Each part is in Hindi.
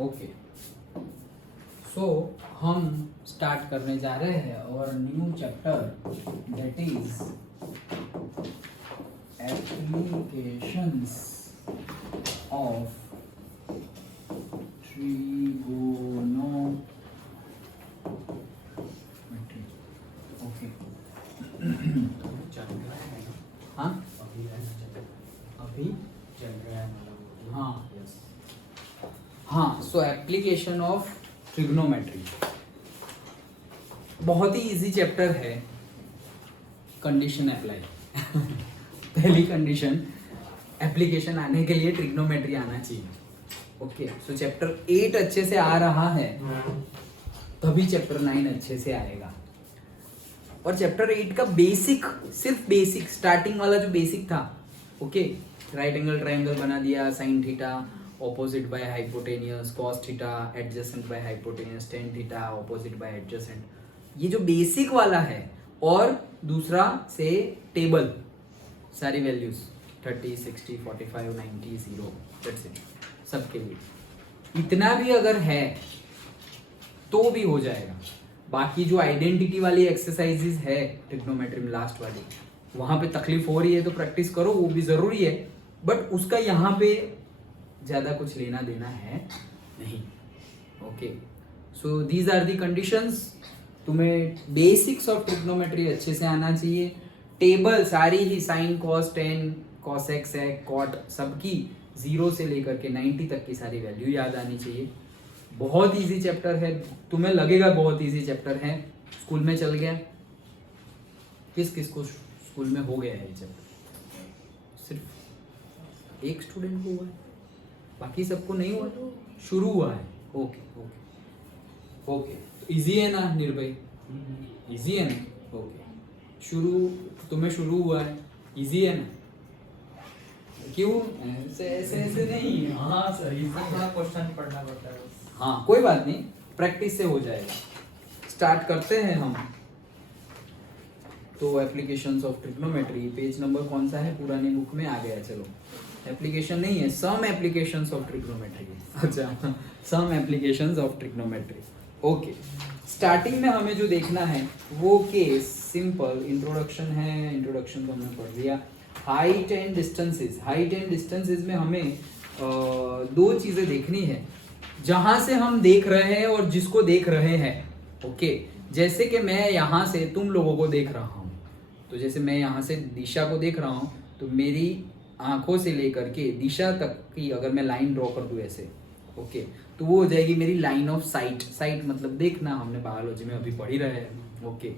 ओके, सो हम स्टार्ट करने जा रहे हैं और new chapter that is applications of trigonometry. Okay, हाँ अभी हाँ हाँ, सो एप्लीकेशन ऑफ ट्रिग्नोमेट्री बहुत ही इजी चैप्टर है। कंडीशन अप्लाई पहली कंडीशन, एप्लीकेशन आने के लिए ट्रिग्नोमेट्री आना चाहिए। ओके, सो चैप्टर 8 अच्छे से आ रहा है तभी चैप्टर 9 अच्छे से आएगा। और चैप्टर 8 का बेसिक, सिर्फ बेसिक स्टार्टिंग वाला जो बेसिक था, ओके, राइट एंगल ट्रायंगल बना दिया, sine theta opposite by hypotenuse, cos theta adjacent by hypotenuse, tan theta opposite by adjacent, ये जो बेसिक वाला है। और दूसरा से टेबल, सारी वैल्यूज 30, 60, 45, 90, 0 दैट्स इट, सबके लिए इतना भी अगर है तो भी हो जाएगा। बाकी जो आइडेंटिटी वाली एक्सरसाइजेज है ट्रिग्नोमेट्री में लास्ट वाली, वहां पे तकलीफ हो रही है तो प्रैक्टिस करो, वो भी जरूरी है, बट उसका यहाँ पे ज्यादा कुछ लेना देना है नहीं। Okay, so these are the conditions. तुम्हें बेसिक्स ऑफ ट्रिग्नोमेट्री अच्छे से आना चाहिए। टेबल सारी ही sine cos tan cos x है, कॉट, सबकी 0 से लेकर के 90 तक की सारी वैल्यू याद आनी चाहिए। बहुत इजी चैप्टर है, तुम्हें लगेगा बहुत इजी चैप्टर है, स्कूल में चल गया। किस किस को स्कूल में हो गया है ये चैप्टर? सिर्फ एक स्टूडेंट को हुआ है, बाकी सबको नहीं हुआ, शुरू हुआ है। ओके ओके ओके, इजी है ना निर्भय? इजी है ना? ओके, शुरू तुम्हें शुरू हुआ है, इजी है ना? क्यों ऐसे ऐसे ऐसे नहीं? हाँ सर, थोड़ा क्वेश्चन पढ़ना पड़ता है। हाँ कोई बात नहीं, प्रैक्टिस से हो जाएगा। स्टार्ट करते हैं हम। तो applications of trigonometry, page number कौन सा है पुरानी बुक में? आ गया, चलो। एप्लीकेशन नहीं है, सम एप्लीकेशंस ऑफ ट्रिग्नोमेट्री। अच्छा, some applications of trigonometry. Okay, starting में हमें जो देखना है वो केस सिंपल इंट्रोडक्शन है। इंट्रोडक्शन तो हमने पढ़ लिया। Height and distances, height and distances में हमें दो चीजें देखनी है, जहां से हम देख रहे हैं और जिसको देख रहे हैं। ओके, जैसे कि मैं यहाँ से तुम लोगों को देख रहा हूँ, तो जैसे मैं यहाँ से दिशा को देख रहा हूँ, तो मेरी आंखों से लेकर के दिशा तक की अगर मैं लाइन ड्रॉ कर दूं ऐसे, ओके, तो वो हो जाएगी मेरी लाइन ऑफ साइट। साइट मतलब देखना, हमने बायोलॉजी में अभी पढ़ ही रहे हैं। Okay,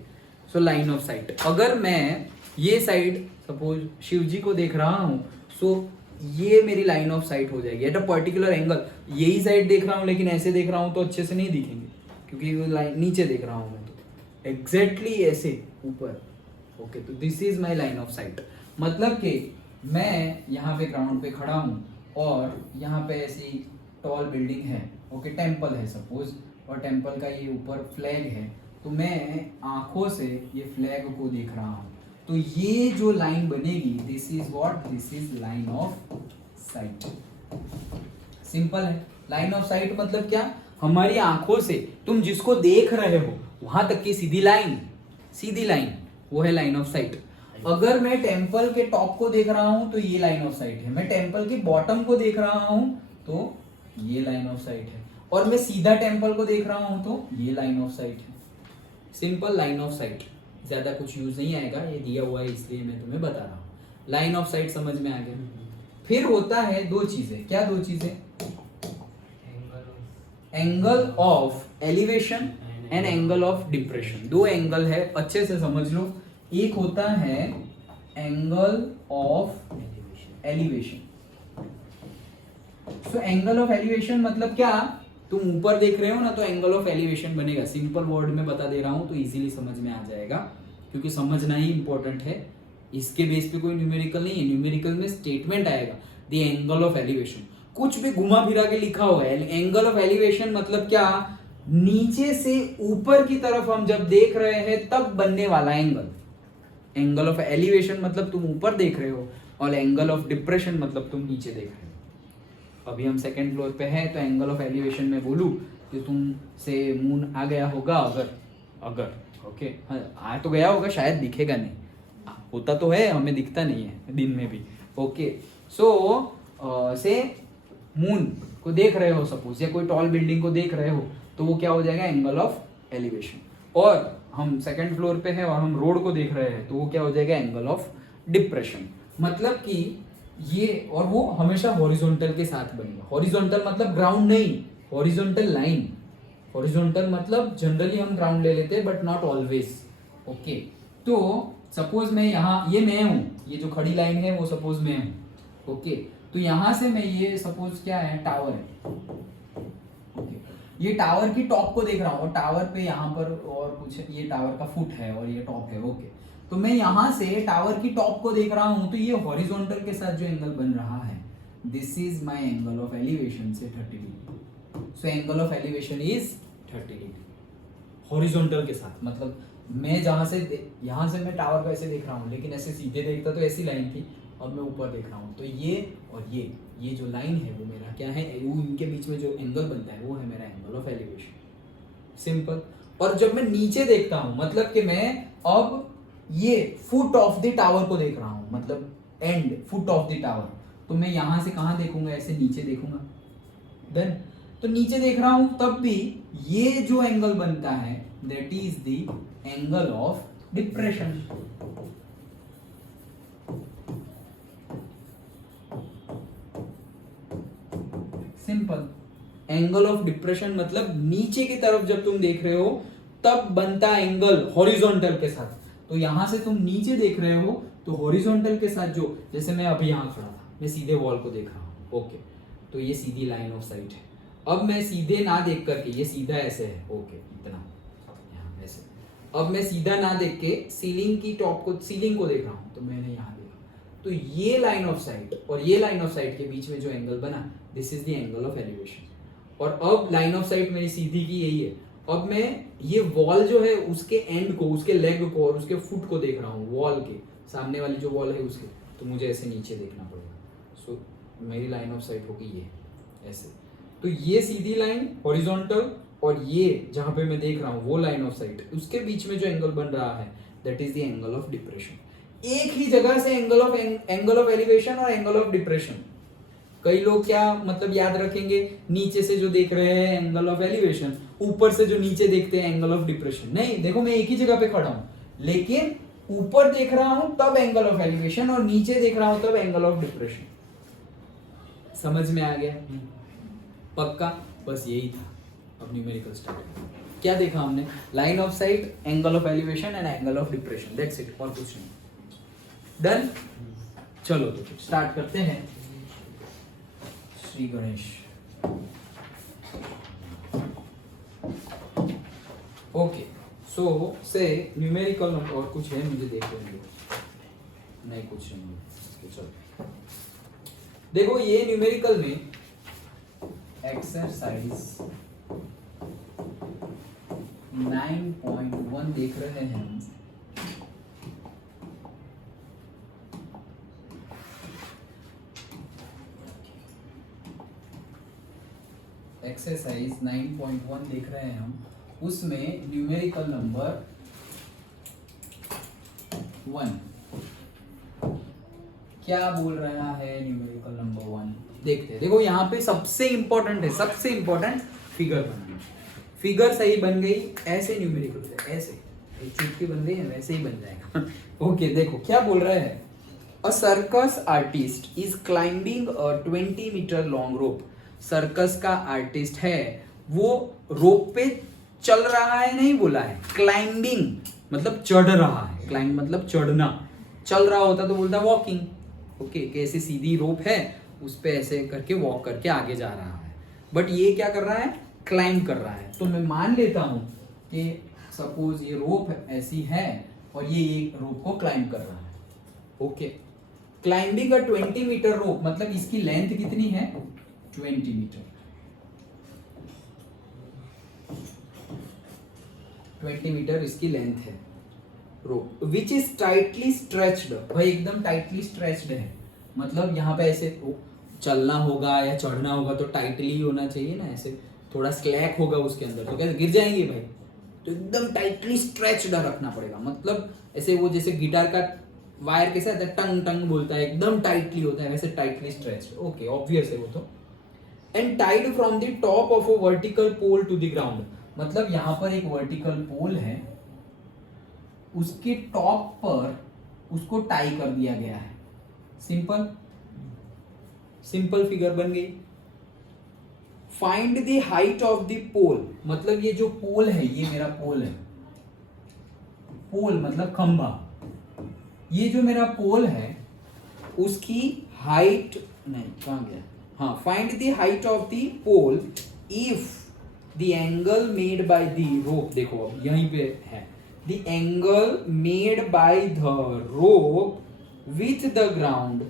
so line of site. अगर मैं ये साइड सपोज शिव जी को देख रहा हूँ, सो ये मेरी लाइन ऑफ साइट हो जाएगी एट अ पर्टिकुलर एंगल। यही साइड देख रहा हूँ लेकिन ऐसे देख रहा हूँ तो अच्छे से नहीं दिखेंगे, क्योंकि वो लाइन नीचे देख रहा हूँ मैं, तो एग्जैक्टली ऐसे ऊपर। ओके, तो this is my line of site. मतलब कि मैं यहाँ पे ग्राउंड पे खड़ा हूँ और यहाँ पे ऐसी टॉल बिल्डिंग है, ओके, टेम्पल है सपोज, और टेम्पल का ये ऊपर फ्लैग है, तो मैं आंखों से ये फ्लैग को देख रहा हूँ, तो ये जो लाइन बनेगी, this is what, this is line of site. Simple है। लाइन ऑफ साइट मतलब क्या? हमारी आंखों से तुम जिसको देख रहे हो वहां तक की सीधी लाइन, सीधी लाइन, वो है लाइन ऑफ साइट। अगर मैं टेम्पल के टॉप को देख रहा हूं तो ये लाइन ऑफ साइट है, मैं टेम्पल के बॉटम को देख रहा हूं तो ये लाइन ऑफ साइट है, और मैं सीधा टेम्पल को देख रहा हूं तो ये लाइन ऑफ साइट है। सिंपल लाइन ऑफ साइट, ज्यादा कुछ यूज नहीं आएगा, ये दिया हुआ है इसलिए मैं तुम्हें बता रहा हूं। लाइन ऑफ साइट समझ में आ गया। फिर होता है दो चीजें, क्या दो चीजें? Angle of elevation and angle of depression. दो एंगल है, अच्छे से समझ लो। एक होता है angle of elevation. So angle of elevation मतलब क्या? तुम ऊपर देख रहे हो ना, तो एंगल ऑफ एलिवेशन बनेगा। सिंपल वर्ड में बता दे रहा हूं तो इजीली समझ में आ जाएगा, क्योंकि समझना ही इंपॉर्टेंट है। इसके बेस पे कोई न्यूमेरिकल नहीं है, न्यूमेरिकल में स्टेटमेंट आएगा द एंगल ऑफ एलिवेशन। कुछ भी घुमा फिरा के लिखा हुआ है। एंगल ऑफ एलिवेशन मतलब क्या? नीचे से ऊपर की तरफ हम जब देख रहे हैं तब बनने वाला एंगल। एंगल ऑफ एलिवेशन मतलब तुम ऊपर देख रहे हो, और एंगल ऑफ डिप्रेशन मतलब तुम नीचे देख रहे हो। अभी हम सेकंड फ्लोर पे है, तो एंगल ऑफ एलिवेशन में बोलूँ कि तुम से मून आ गया होगा, अगर ओके, आ तो गया होगा, शायद दिखेगा नहीं, होता तो है, हमें दिखता नहीं है दिन में भी। ओके, सो से मून को देख रहे हो सपोज, या कोई टॉल बिल्डिंग को देख रहे हो, तो वो क्या हो जाएगा, एंगल ऑफ एलिवेशन। और हम सेकंड फ्लोर पे है और हम रोड को देख रहे हैं, तो वो क्या हो जाएगा, एंगल ऑफ डिप्रेशन। मतलब कि ये, और वो हमेशा हॉरिजॉन्टल के साथ बनेगा। हॉरिजॉन्टल मतलब ग्राउंड नहीं, हॉरिजॉन्टल लाइन। हॉरिजॉन्टल मतलब जनरली हम ग्राउंड ले लेते हैं, बट नॉट ऑलवेज। ओके, तो सपोज मैं यहाँ, ये मैं हूँ, ये जो खड़ी लाइन है वो सपोज मैं हूँ। ओके, तो यहाँ से मैं, ये सपोज क्या है, टावर है। ओके, ये टावर की टॉप को देख रहा हूँ, और टावर पे यहाँ पर और कुछ, ये टावर का फुट है और ये टॉप है। ओके, तो मैं यहाँ से टावर की टॉप को देख रहा हूँ, तो ये हॉरिजॉन्टल के साथ जो एंगल बन रहा है, this is my angle of elevation से 30 degree. So angle of elevation is 30 degree horizontal के साथ। मतलब मैं जहाँ से, यहाँ से मैं टावर को ऐसे देख रहा हूँ, लेकिन ऐसे सीधे देखता तो ऐसी लाइन थी, और मैं ऊपर देख रहा हूँ, तो ये और ये जो लाइन है वो मेरा क्या है, वो इनके बीच में जो एंगल बनता है वो है मेरा एंगल ऑफ एलिवेशन। सिंपल। और जब मैं नीचे देखता हूँ, मतलब कि मैं अब ये फुट ऑफ द टावर को देख रहा हूँ, मतलब and foot of the tower, तो मैं यहाँ से कहाँ देखूंगा, ऐसे नीचे देखूंगा। देन तो नीचे देख रहा हूं, तब भी ये जो एंगल बनता है, that is the angle of depression. Simple. Angle of depression मतलब नीचे की तरफ जब तुम देख रहे हो, तब बनता एंगल हॉरिजॉन्टल के साथ। तो यहां से तुम नीचे देख रहे हो, तो हॉरिजॉन्टल के साथ जो, जैसे मैं अभी यहां खड़ा था, मैं सीधे वॉल को देख रहा हूं। ओके, तो ये सीधी लाइन ऑफ साइट है। अब मैं सीधे ना देख करके, ये सीधा ऐसे है, ओके, इतना यहाँ ऐसे, अब मैं सीधा ना देख के सीलिंग की टॉप को, सीलिंग को देख रहा हूँ, तो मैंने यहाँ देखा, तो ये लाइन ऑफ साइट और ये लाइन ऑफ साइट के बीच में जो एंगल बना, this is the angle of elevation. और अब लाइन ऑफ साइट मेरी सीधी की यही है, अब मैं ये वॉल जो है उसके एंड को, उसके लेग को और उसके फुट को देख रहा हूँ, वॉल के सामने वाली जो वॉल है उसके, तो मुझे ऐसे नीचे देखना पड़ेगा। सो मेरी लाइन ऑफ साइट होगी ये ऐसे, तो ये सीधी लाइन हॉरिजॉन्टल, और ये जहां पे मैं देख रहा हूँ वो लाइन ऑफ साइट, उसके बीच में जो एंगल बन रहा है, that is the angle of depression. एक ही जगह से एंगल ऑफ एलिवेशन और एंगल ऑफ डिप्रेशन। कई लोग क्या मतलब याद रखेंगे, नीचे से जो देख रहे हैं एंगल ऑफ एलिवेशन, ऊपर से जो नीचे देखते हैं एंगल ऑफ डिप्रेशन। नहीं, देखो मैं एक ही जगह पे खड़ा हूं, लेकिन ऊपर देख रहा हूं तब एंगल ऑफ एलिवेशन, और नीचे देख रहा हूं तब एंगल ऑफ डिप्रेशन। समझ में आ गया? पक्का? बस यही था अब न्यूमेरिकल स्टार्ट। क्या देखा हमने? Line of site, angle of elevation and angle of depression, that's it, और कुछ नहीं। डन? चलो तो स्टार्ट करते हैं। श्री गणेश। ओके, सो से न्यूमेरिकल नंबर, और कुछ है मुझे देख लेंगे, नहीं कुछ नहीं है। चलो देखो, ये न्यूमेरिकल में एक्सरसाइज 9.1 देख रहे हैं हम। एक्सरसाइज 9.1 देख रहे हैं हम, उसमें न्यूमेरिकल नंबर 1 क्या बोल रहा है? न्यूमेरिकल नंबर 1 देखते हैं। देखो यहाँ पे सबसे इंपॉर्टेंट है, सबसे इंपॉर्टेंट फिगर बनाना। फिगर सही बन गई, ऐसे न्यूमेरिकल से ऐसे एक चुटकी बन गई है, वैसे ही बन जाएगा। ओके, देखो क्या बोल रहा है। A circus artist is climbing a 20 metre long rope. Circus का आर्टिस्ट है, वो रोप पे चल रहा है, नहीं बोला है, क्लाइंबिंग मतलब चढ़ रहा है। क्लाइंब मतलब चढ़ना, चल रहा होता तो बोलता वॉकिंग। ओके, कैसे सीधी रोप है, उस पे ऐसे करके वॉक करके आगे जा रहा है, बट ये क्या कर रहा है? क्लाइंब कर रहा है। तो मैं मान लेता हूं कि सपोज ये रोप ऐसी है और ये एक रोप को क्लाइंब कर रहा है। Okay, climbing a 20 metre rope, मतलब इसकी लेंथ कितनी है? 20 मीटर। 20 मीटर इसकी लेंथ है रोप, विच इज टाइटली स्ट्रेच्ड। भाई एकदम टाइटली स्ट्रेच्ड है, मतलब यहाँ पे ऐसे चलना होगा या चढ़ना होगा तो टाइटली होना चाहिए ना, ऐसे थोड़ा स्लैक होगा उसके अंदर तो कैसे गिर जाएंगे भाई, तो एकदम टाइटली स्ट्रेच्ड रखना पड़ेगा। मतलब ऐसे वो जैसे गिटार का वायर कैसे आता है, टंग टंग बोलता है, एकदम टाइटली होता है, वैसे टाइटली स्ट्रेच्ड। ओके, ऑब्वियस है वो तो। And tied from the top of a vertical pole to the ground, मतलब यहाँ पर एक वर्टिकल पोल है, उसके टॉप पर उसको टाई कर दिया गया है। सिंपल सिंपल फिगर बन गई। Find the height of the pole, मतलब ये जो पोल है, ये मेरा पोल है, पोल मतलब खंभा, ये जो मेरा पोल है उसकी हाइट, नहीं कहाँ गया, हाँ, find the height of the pole if the angle made by the rope, देखो अब यहीं पे है, the angle made by the rope with the ground,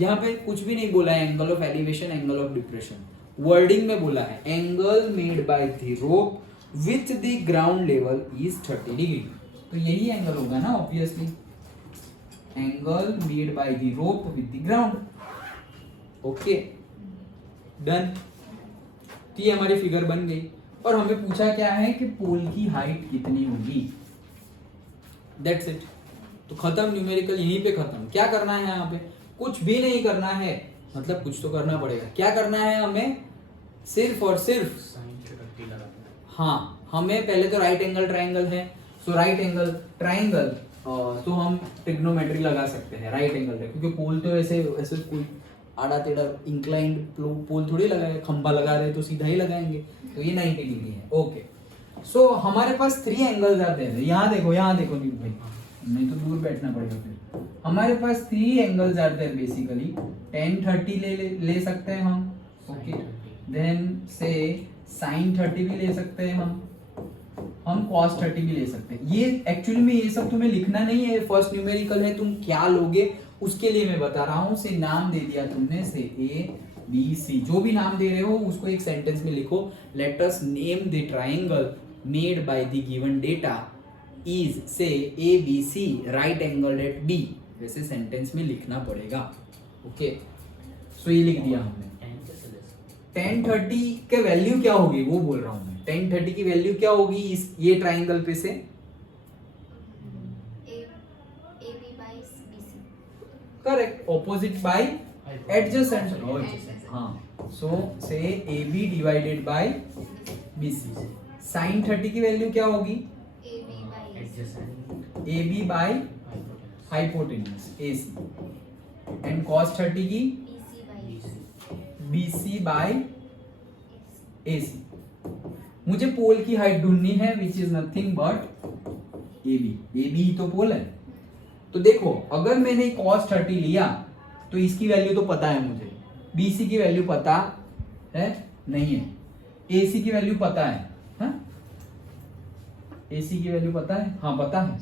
यहाँ पे कुछ भी नहीं बोला है angle of elevation, angle of depression, wording में बोला है angle made by the rope with the ground level is 30 degree, तो यही एंगल होगा ना obviously, angle made by the rope with the ground. Okay done, ये हमारी फिगर बन गई। और हमें पूछा क्या है कि पोल की हाइट कितनी होगी, दैट्स इट। तो खत्म, न्यूमेरिकल यहीं पे खत्म। क्या करना है यहाँ पे, कुछ भी नहीं करना है, मतलब कुछ तो करना पड़ेगा। क्या करना है हमें, सिर्फ और सिर्फ हाँ, हमें पहले तो राइट एंगल ट्राइंगल है, सो राइट एंगल ट्राइंगल, तो हम ट्रिग्नोमेट्री लगा सकते हैं राइट एंगल है, क्योंकि पोल तो ऐसे ऐसे कोई आड़ा टेढ़ा इंक्लाइंड पोल थोड़ी लगाए, खंबा लगा रहे तो सीधा ही लगाएंगे, तो ये 90 डिग्री है। ओके, सो हमारे पास 3 एंगल्स आते हैं, यहाँ देखो न्यू भाई, नहीं तो दूर बैठना पड़ेगा फिर। हमारे पास 3 एंगल्स आते हैं बेसिकली, 10 30 ले सकते हैं हम, ओके, देन से sin 30 भी ले सकते हैं हम cos 30 भी ले सकते हैं। ये एक्चुअली में ये सब तुम्हें लिखना नहीं है, फर्स्ट न्यूमेरिकल में तुम क्या लोगे उसके लिए मैं बता रहा हूँ। से नाम दे दिया तुमने, से ABC, जो भी नाम दे रहे हो उसको एक सेंटेंस में लिखो, let us name the triangle made by the given data is say ABC right angle at B, वैसे सेंटेंस में लिखना पड़ेगा। ओके, सो ये लिख दिया हमने। 10 30 के वैल्यू क्या होगी वो बोल रहा हूं मैं, 10 30 की वैल्यू क्या होगी इस ये ट्राइंगल पे से, करेक्ट, ऑपोजिट बाय एडजेसेंट, हाँ, सो से AB divided bye BC। sin 30 की वैल्यू क्या होगी, AB by hypotenuse AC, and cos 30 की BC बाय AC। मुझे पोल की हाइट ढूंढनी है which is nothing but AB ही तो पोल है। तो देखो, अगर मैंने cos 30 लिया तो इसकी वैल्यू तो पता है मुझे, BC की वैल्यू पता है नहीं है, AC की वैल्यू पता है, हाँ? AC की वैल्यू पता है, हाँ पता है,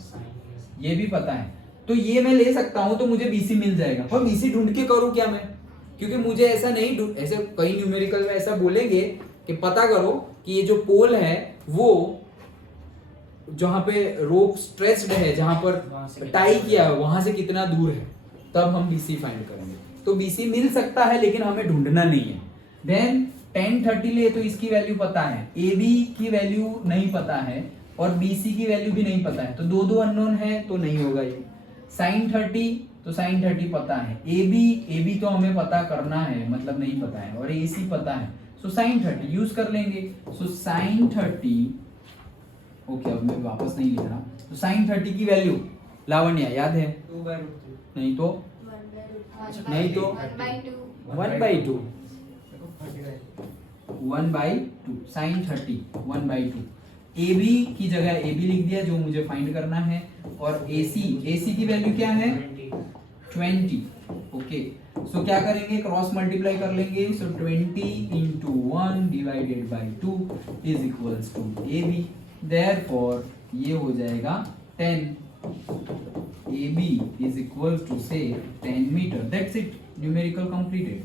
ये भी पता है, तो ये मैं ले सकता हूं, तो मुझे BC मिल जाएगा। और BC ढूंढ के करूं क्या मैं, क्योंकि मुझे ऐसा नहीं, ऐसे कई न्यूमेरिकल में ऐसा बोलेंगे कि पता करो कि ये जो पोल है वो जहां पे रोप स्ट्रेच्ड है, जहां पर टाई किया है, वहां से कितना दूर है, तब हम BC फाइंड करेंगे। तो BC मिल सकता है लेकिन हमें ढूंढना नहीं है। देन 10 30 ले तो इसकी वैल्यू पता है, AB की वैल्यू नहीं पता है और BC की वैल्यू भी नहीं पता है, तो दो अननोन है तो नहीं होगा ये। sin 30 तो sin 30 पता है, AB तो हमें पता करना है, मतलब नहीं पता है, और AC पता है, सो sin 30 यूज कर लेंगे। सो sin 30, ओके, अब मैं वापस नहीं लिख रहा, तो sin 30 की वैल्यू लावण्या याद है, 2/√3, नहीं तो 1/2, 1/2 sin 30 1/2। AB की जगह AB लिख दिया जो मुझे फाइंड करना है, और AC की वैल्यू क्या है 20। ओके, सो क्या करेंगे, क्रॉस मल्टीप्लाई कर लेंगे, so 20 into 1 divided by 2 is equals to AB। Therefore ये हो जाएगा 10, AB is equals to say 10 metre. That's it, numerical completed.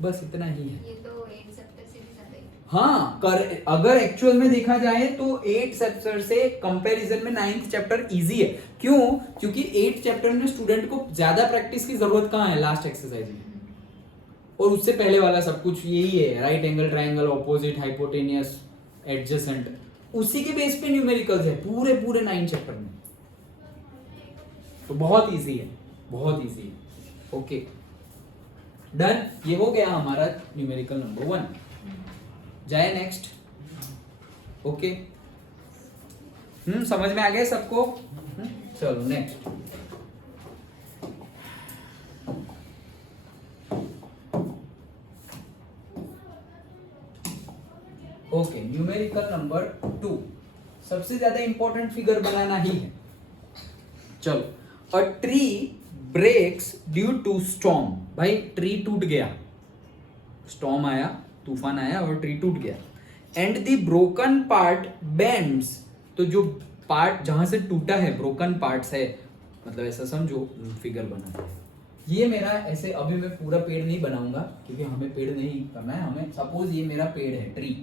बस इतना ही है। ये तो 8 चैप्टर से भी ज्यादा ही। हाँ, अगर एक्चुअल में देखा जाए तो 8 चैप्टर से कंपैरिजन में 9th चैप्टर इजी है। क्यों? क्योंकि 8 चैप्टर में स्टूडेंट को ज्यादा प्रैक्टिस की जरूरत कहाँ है, लास्ट एक्सरसाइज में। और उससे पहले वाला सब कुछ यही है, right angle triangle, opposite, hypotenuse, adjacent, उसी के बेस पे न्यूमेरिकल्स है पूरे पूरे 9 चैप्टर में। तो बहुत इजी है, बहुत इजी है। ओके डन, ये हो गया हमारा न्यूमेरिकल नंबर 1। जाए नेक्स्ट। ओके समझ में आ गया सबको? चलो नेक्स्ट। ओके न्यूमेरिकल नंबर 2, सबसे ज्यादा इंपॉर्टेंट फिगर बनाना ही है। चलो, a tree breaks due to storm. भाई ट्री टूट गया, स्टॉर्म आया, तूफान आया और ट्री टूट गया। And the broken part bends, तो जो पार्ट जहां से टूटा है, ब्रोकन पार्ट्स है, मतलब ऐसा समझो फिगर बना है। ये मेरा ऐसे, अभी मैं पूरा पेड़ नहीं बनाऊंगा क्योंकि हमें पेड़ नहीं करना है, हमें सपोज ये मेरा पेड़ है, ट्री।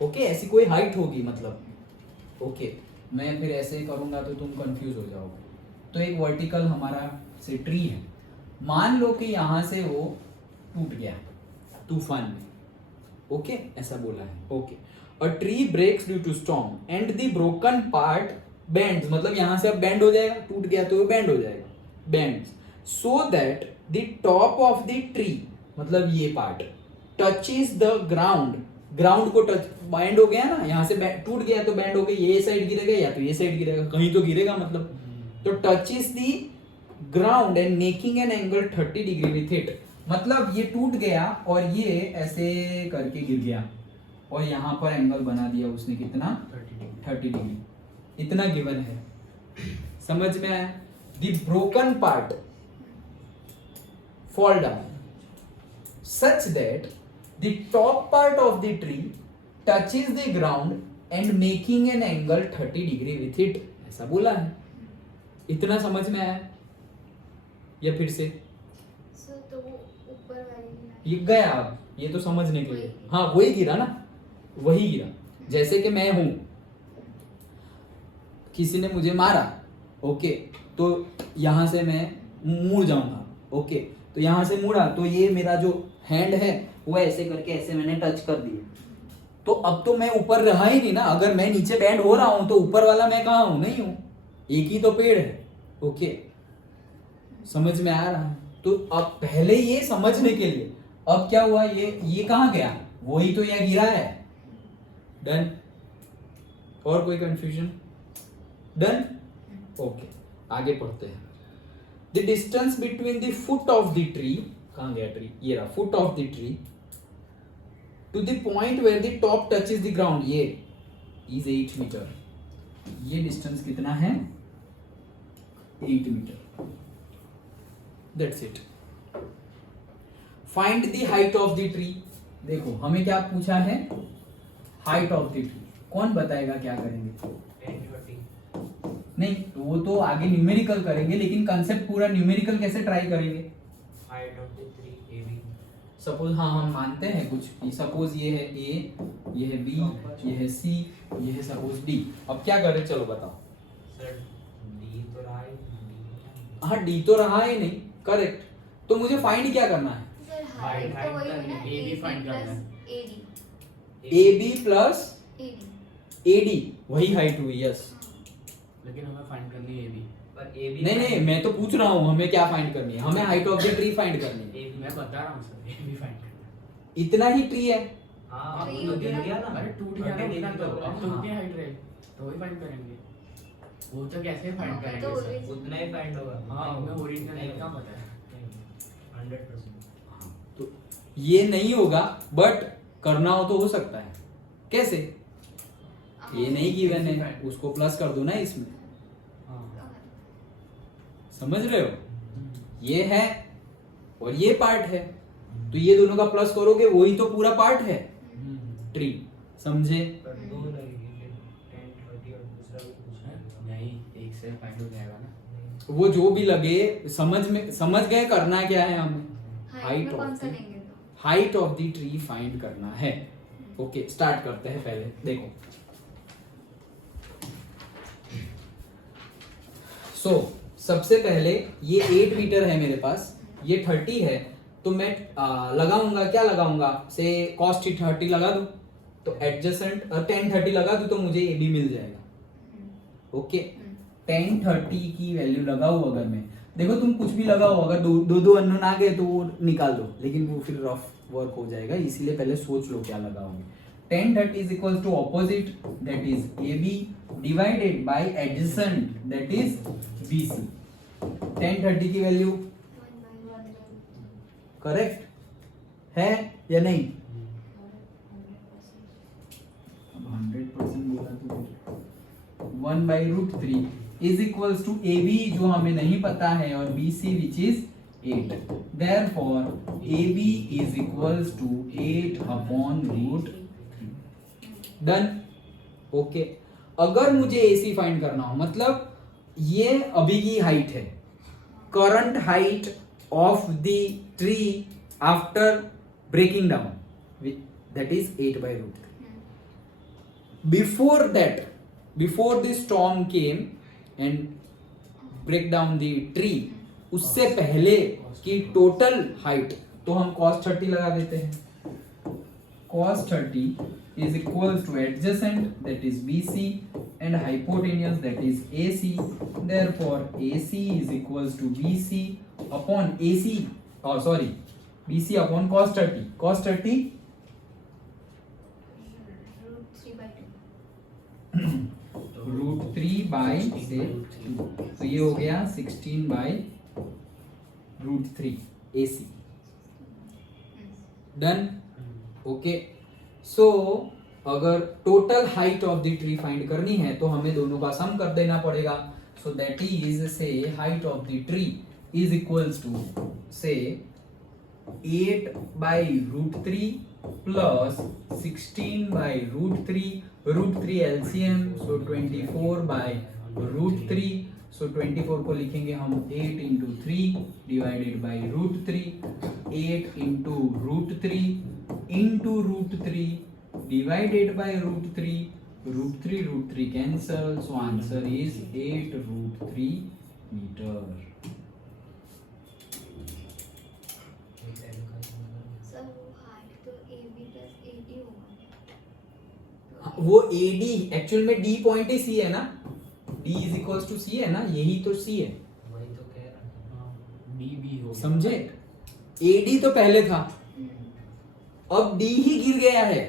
ओके ऐसी कोई हाइट होगी मतलब, ओके मैं फिर ऐसे करूंगा तो तुम कंफ्यूज हो जाओगे। तो एक वर्टिकल हमारा से ट्री है, मान लो कि यहां से वो टूट गया तूफान में। ओके ऐसा बोला है। Okay a tree breaks due to storm and the broken part bends, मतलब यहां से अब बेंड हो जाएगा, टूट गया तो वो बेंड हो जाएगा, bends, so that the top of the tree, मतलब ये part, touches the ground, ground को टच, बैंड हो गया ना, यहां से टूट गया तो बैंड हो गया, ये साइड गिरेगा या तो ये साइड गिरेगा, कहीं तो गिरेगा मतलब। तो touches the ground and making an angle 30 degree with it, मतलब ये टूट गया और ये ऐसे करके गिर गया और यहां पर एंगल बना दिया उसने, कितना 30 डिग्री, इतना गिवन है। समझ में आया? The broken part fall down such that the top part of the tree touches the ground and making an angle 30 degree with it, ऐसा बोला है। इतना समझ में आया या फिर से? तो वो ऊपर वाली ये गया, अब ये तो समझने के लिए, हाँ वही गिरा ना, वही गिरा। जैसे कि मैं हूं, किसी ने मुझे मारा, ओके तो यहां से मैं मुड़ जाऊंगा, ओके तो यहां से मुड़ा तो ये मेरा जो हैंड है वो ऐसे करके ऐसे मैंने टच कर दिया, तो अब तो मैं ऊपर रहा ही नहीं ना। अगर मैं नीचे बैंड हो रहा हूं तो ऊपर वाला मैं कहाँ हूं? नहीं हूं, एक ही तो पेड़ है। ओके समझ में आ रहा है? तो अब पहले ये समझने के लिए, अब क्या हुआ, ये कहाँ गया? वही तो यह गिरा है। डन? और कोई कंफ्यूजन? डन? ओके आगे पढ़ते हैं। The distance between the foot of the tree, कहाँ गया ट्री? ये रहा, foot of the tree to the point where the top touches the ground, ये is 8 मीटर। ये डिस्टेंस कितना है? 8 metre. That's it. Find the height of the tree. देखो हमें क्या पूछा है? Height of the tree. कौन बताएगा क्या करेंगे? नहीं तो वो तो आगे न्यूमेरिकल करेंगे, लेकिन कंसेप्ट पूरा न्यूमेरिकल कैसे ट्राई करेंगे? Height of the tree AB। Suppose हाँ हम मानते हैं कुछ, सपोज ये है A, ये है B, ये है C, ये है सपोज D। अब क्या करें चलो बताओ। सर D तो रहा है, हाँ D तो रहा ही नहीं, करेक्ट। तो मुझे फाइंड क्या करना है? सर हाइट हाइट तो वही करनी है ना, है, AB फाइंड करना है। AD AB प्लस AD, वही हाइट हुई, यस। लेकिन हमें फाइंड करनी है AB। पर AB नहीं नहीं मैं तो पूछ रहा हूँ हमें क्या फाइंड करनी है? हमें height of the tree find करनी है। AB मैं बता रहा हूँ सर, AB फाइंड करना। इतना ही ट्री है। हाँ तो वो ये तो गिर उतना- गया ना, अरे टूट गया टूट ना, तो अब तो उतनी हाइट रहे तो वही फाइंड करेंगे। वो तो कैसे फाइंड हाँ, करेंगे तो सर? उतना ही फाइंड होगा। हाँ हमें ओरिजिनल है क्या पता है? 100%। तो ये नहीं होगा, बट करना हो तो हो सकता है। कैसे? ये नहीं गिवन है, उसको प्लस कर दो ना इसमें, हाँ समझ रहे हो? ये है और ये पार्ट है, तो ये दोनों का प्लस करोगे वही तो पूरा पार्ट है ट्री। समझे? पर दो लगेगी फिर 10 30 और दूसरा भी पूछना है। नहीं एक से फाइंड हो जाएगा ना। वो जो भी लगे, समझ गए करना क्या है हमें? हाइट में ऑफ कौन सा द लेंगे तो? Height of the tree find करना है। ओके स्टार्ट करते हैं। पहले देखो, सबसे पहले ये 8 मीटर है मेरे पास, ये 30 है, तो मैं लगाऊंगा, क्या लगाऊंगा, से cos 30 लगा दूं, तो एडजेसेंट tan 30 लगा दूं तो मुझे AB मिल जाएगा। ओके, tan 30 की वैल्यू लगाऊं अगर मैं, देखो तुम कुछ भी लगाओ, अगर दो अननोन आ गए तो वो निकाल दो, लेकिन वो फिर रफ वर्क हो जाएगा, इसलिए पहले सोच लो क्या लगाओगे। tan 30 is equals to opposite, that is AB divided by adjacent, that is BC। tan 30 की वैल्यू करेक्ट है या नहीं? 100% बोला तो 1/√3 is equals to AB जो हमें नहीं पता है और BC which is 8, therefore AB is equals to 8/√3। Done. Okay, अगर मुझे AC फाइंड करना हो, मतलब ये अभी की हाइट है, current height of the tree after breaking down, that is 8/√3। Before that, before the storm came and break down the tree, उससे पहले की टोटल हाइट, तो हम cos 30 लगा देते हैं। cos 30 is equals to adjacent, that is BC, and hypotenuse, that is AC, therefore AC is equals to BC upon AC, BC upon cos 30, cos 30 √3 by से, तो ये हो गया 16/√3 AC। डन। ओके, सो अगर total height of the tree find करनी है तो हमें दोनों का सम कर देना पड़ेगा। So that is say height of the tree is equals to say 8/√3 plus 16/√3, √3 LCM, सो 24/√3। सो 24 को लिखेंगे हम 8 into 3 divided by √3, 8 into √3 into √3 divided by √3, √3 cancel, so answer is 8√3 meter। Sir वो हाइट तो AB plus AD होगा, वो AD एक्चुअल में D पॉइंट ही C है ना, D is equals to C है ना, यही तो C है, वही तो कह रहा था। DB हो गया। समझे? AD तो पहले था, अब D ही गिर गया है,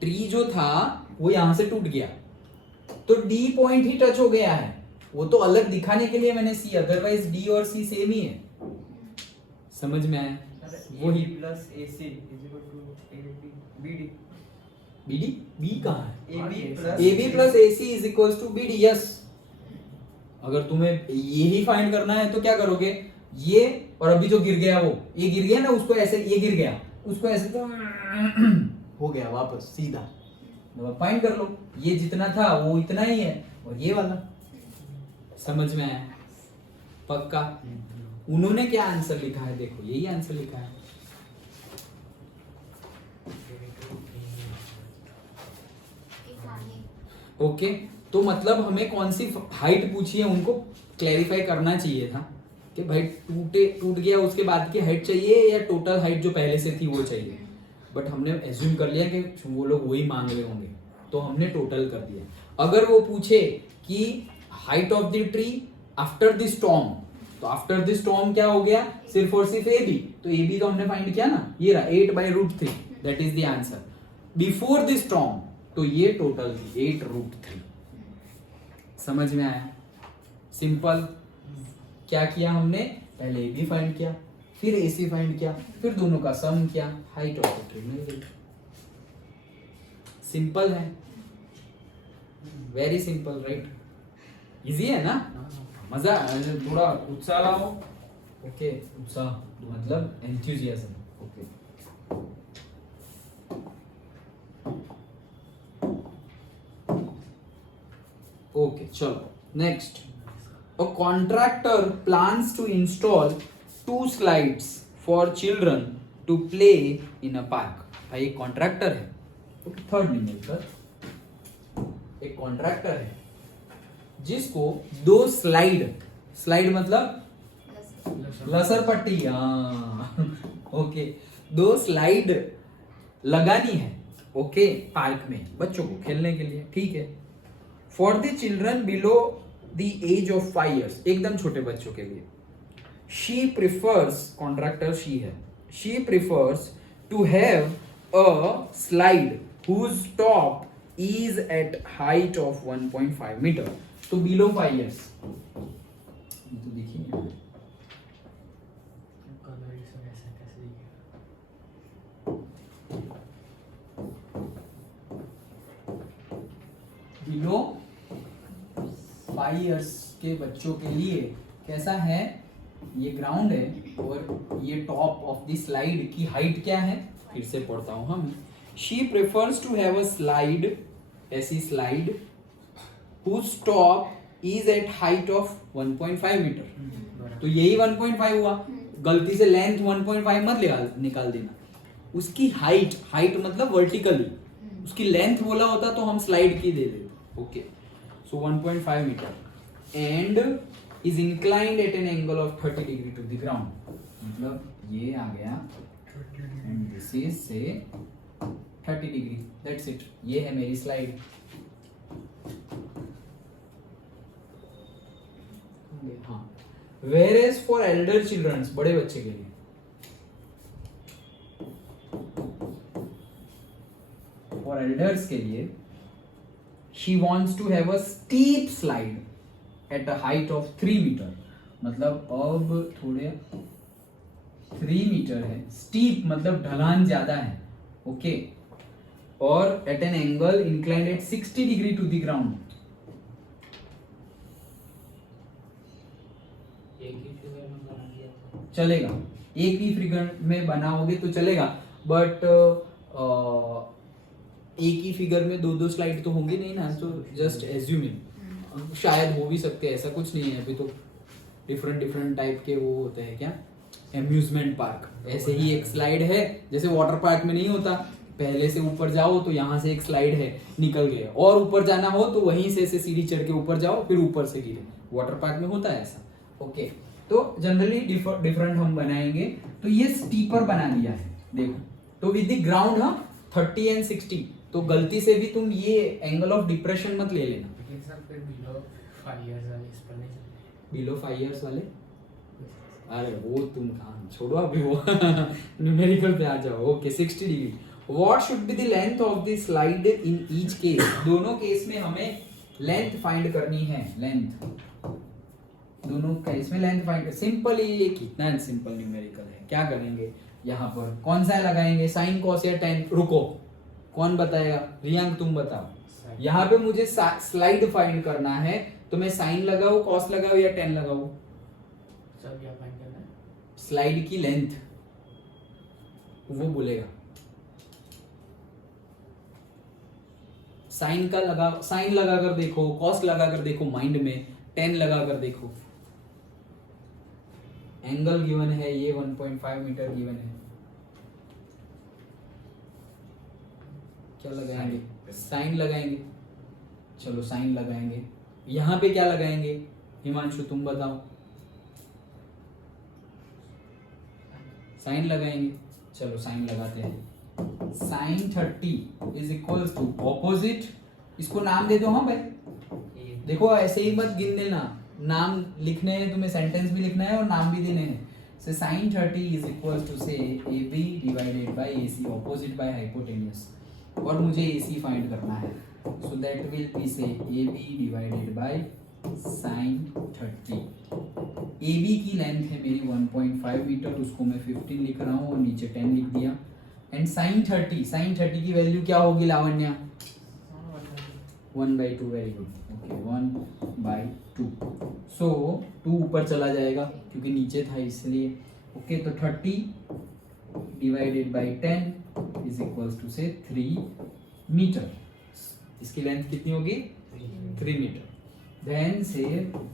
ट्री जो था वो यहां से टूट गया, तो D पॉइंट ही टच हो गया है, वो तो अलग दिखाने के लिए मैंने C, अदरवाइज D और C सेम ही है। समझ में आया? वही plus AC is equal to BD। BD B कहाँ है? AB plus AC is equals to BD। Yes, अगर तुम्हें यही फाइंड करना है तो क्या करोगे, ये और अभी जो गिर गया वो, ये गिर गया ना, उसको ऐसे, ये गिर गया उसको ऐसे, तो हो गया वापस सीधा, फाइंड कर लो, ये जितना था वो इतना ही है और ये वाला। समझ में आया? पक्का? उन्होंने क्या आंसर लिखा है, देखो यही आंसर लिखा है। एक आगे ओके, तो मतलब हमें कौन सी हाइट पूछी है उनको क्लैरिफाई करना चाहिए था कि भाई टूट गया उसके बाद की हाइट चाहिए या टोटल हाइट जो पहले से थी वो चाहिए, बट हमने एज्यूम कर लिया कि वो लोग वही मांग रहे होंगे तो हमने टोटल कर दिया। अगर वो पूछे कि height of the tree after the storm, तो आफ्टर द स्टॉर्म क्या हो गया, सिर्फ और सिर्फ AB, तो AB तो हमने फाइंड किया ना, ये रहा 8/√3, that is the answer. Before the storm तो ये टोटल थी 8√3। समझ में आया? सिंपल। क्या किया हमने, पहले AB फाइंड किया, फिर AC फाइंड किया, फिर दोनों का सम किया, हाइट ऑफ द ट्री मिल गई। सिंपल है, वेरी सिंपल, राइट? इजी है ना? मजा, थोड़ा उत्साह लाओ। ओके, उत्साह मतलब एंथुसियाज्म। ओके, ओके चलो next. A contractor plans to install 2 slides for children to play in a park। भाई एक कॉन्ट्रैक्टर है, थर्ड नहीं मिलकर, एक कॉन्ट्रैक्टर है जिसको 2 स्लाइड मतलब लसर पट्टी, हाँ ओके। 2 स्लाइड लगानी है, ओके, पार्क में बच्चों को खेलने के लिए, ठीक है। For the children below the age of 5 years, एकदम छोटे बच्चों के लिए। शी प्रिफर्स, कॉन्ट्रैक्टर शी है, she prefers to have a slide whose top is at height of 1.5 meter, तो बिलो 5 years, तो देखिए बिलो 5 years के बच्चों के लिए कैसा है, ये ग्राउंड है और ये टॉप ऑफ द स्लाइड की हाइट क्या है, फिर से पढ़ता हूं हम। She prefers to have a slide, ऐसी slide whose top is at height of 1.5 metre, तो यही 1.5 हुआ, गलती से लेंथ 1.5 मत निकाल देना, उसकी हाइट, हाइट मतलब वर्टिकली, उसकी लेंथ बोला होता तो हम स्लाइड की दे देते, okay. So 1.5 metre and is inclined at an angle of 30 degree to the ground, मतलब ये आ गया एंड दिस इज से 30 डिग्री, दैट्स इट, ये है मेरी स्लाइड। हाँ, whereas for elder children, बड़े बच्चे के लिए, for elders के लिए she wants to have a steep slide at a height of 3 meter, मतलब अब थोड़े 3 मीटर है, स्टीप मतलब ढलान ज्यादा है, ओके, और at an angle inclined at 60 degree to the ground. चलेगा, एक ही फिगर में बनाओगे तो चलेगा, बट एक ही फिगर में 2-2 स्लाइड तो होंगे नहीं ना, तो जस्ट एज्यूमिंग, शायद हो भी सकते हैं, ऐसा कुछ नहीं है, अभी तो डिफरेंट टाइप के वो होते हैं क्या, एम्यूजमेंट पार्क, ऐसे ही एक स्लाइड है, जैसे वाटर पार्क में नहीं होता, पहले से ऊपर जाओ तो यहाँ से एक स्लाइड है, निकल गए, और ऊपर जाना हो तो वहीं से सीढ़ी चढ़ के ऊपर जाओ, फिर ऊपर से गिरे, वाटर पार्क में होता है ऐसा, ओके। तो जनरली डिफरेंट हम बनाएंगे, तो ये स्टीपर बना दिया है, देखो, तो विद द ग्राउंड हम 30 एंड 60, तो गलती से भी तुम ये एंगल ऑफ डिप्रेशन मत ले लेना, बिलो 5 years वाले, अरे वो तुम कहाँ, छोड़ो अभी वो न्यूमेरिकल पे आ जाओ, okay. 60 degree, what should be the length of the slide in each case, दोनों केस में हमें लेंथ फाइंड करनी है, लेंथ, दोनों केस में लेंथ फाइंड, सिंपल, ये कितना सिंपल न्यूमेरिकल है, क्या करेंगे, यहाँ पर कौन सा लगाएंगे, साइन कॉस या टेन, रुको कौन बताएगा, रियांक तुम बताओ, यहाँ पे मुझे स्लाइड फाइंड करना है, तो मैं साइन लगाऊं, कॉस लगाऊं या टेन लगाऊं, स्लाइड की लेंथ वो बोलेगा, साइन का लगा, साइन लगा कर देखो, कॉस लगा कर देखो माइंड में, 10 लगा कर देखो, एंगल गिवन है, ये 1.5 मीटर गिवन है, क्या लगाएंगे, साइन लगाएंगे, चलो साइन लगाएंगे, यहाँ पे क्या लगाएंगे, हिमांशु तुम बताओ, साइन लगाएंगे, चलो साइन लगाते हैं, sine 30 is equal to opposite, इसको नाम दे दो, हाँ भाई, देखो ऐसे ही मत गिन देना, नाम लिखने हैं तुम्हें, सेंटेंस भी लिखना है और नाम भी देने हैं, say sine 30 is equal to say AB divided by AC, opposite by hypotenuse, और मुझे AC फाइंड करना है, so that will be say AB divided by sine 30, AB की लेंथ है मेरी 1.5 मीटर, उसको मैं 15 लिख रहा हूँ और नीचे 10 लिख दिया, एंड साइन 30 की वैल्यू क्या होगी लावण्या, 1/2, वेरी गुड, ओके, 1/2, सो 2 ऊपर चला जाएगा क्योंकि नीचे था इसलिए, ओके, तो 30 divided by 10 is equals to say 3 metre, इसकी लेंथ कितनी होगी, 3 metre, then say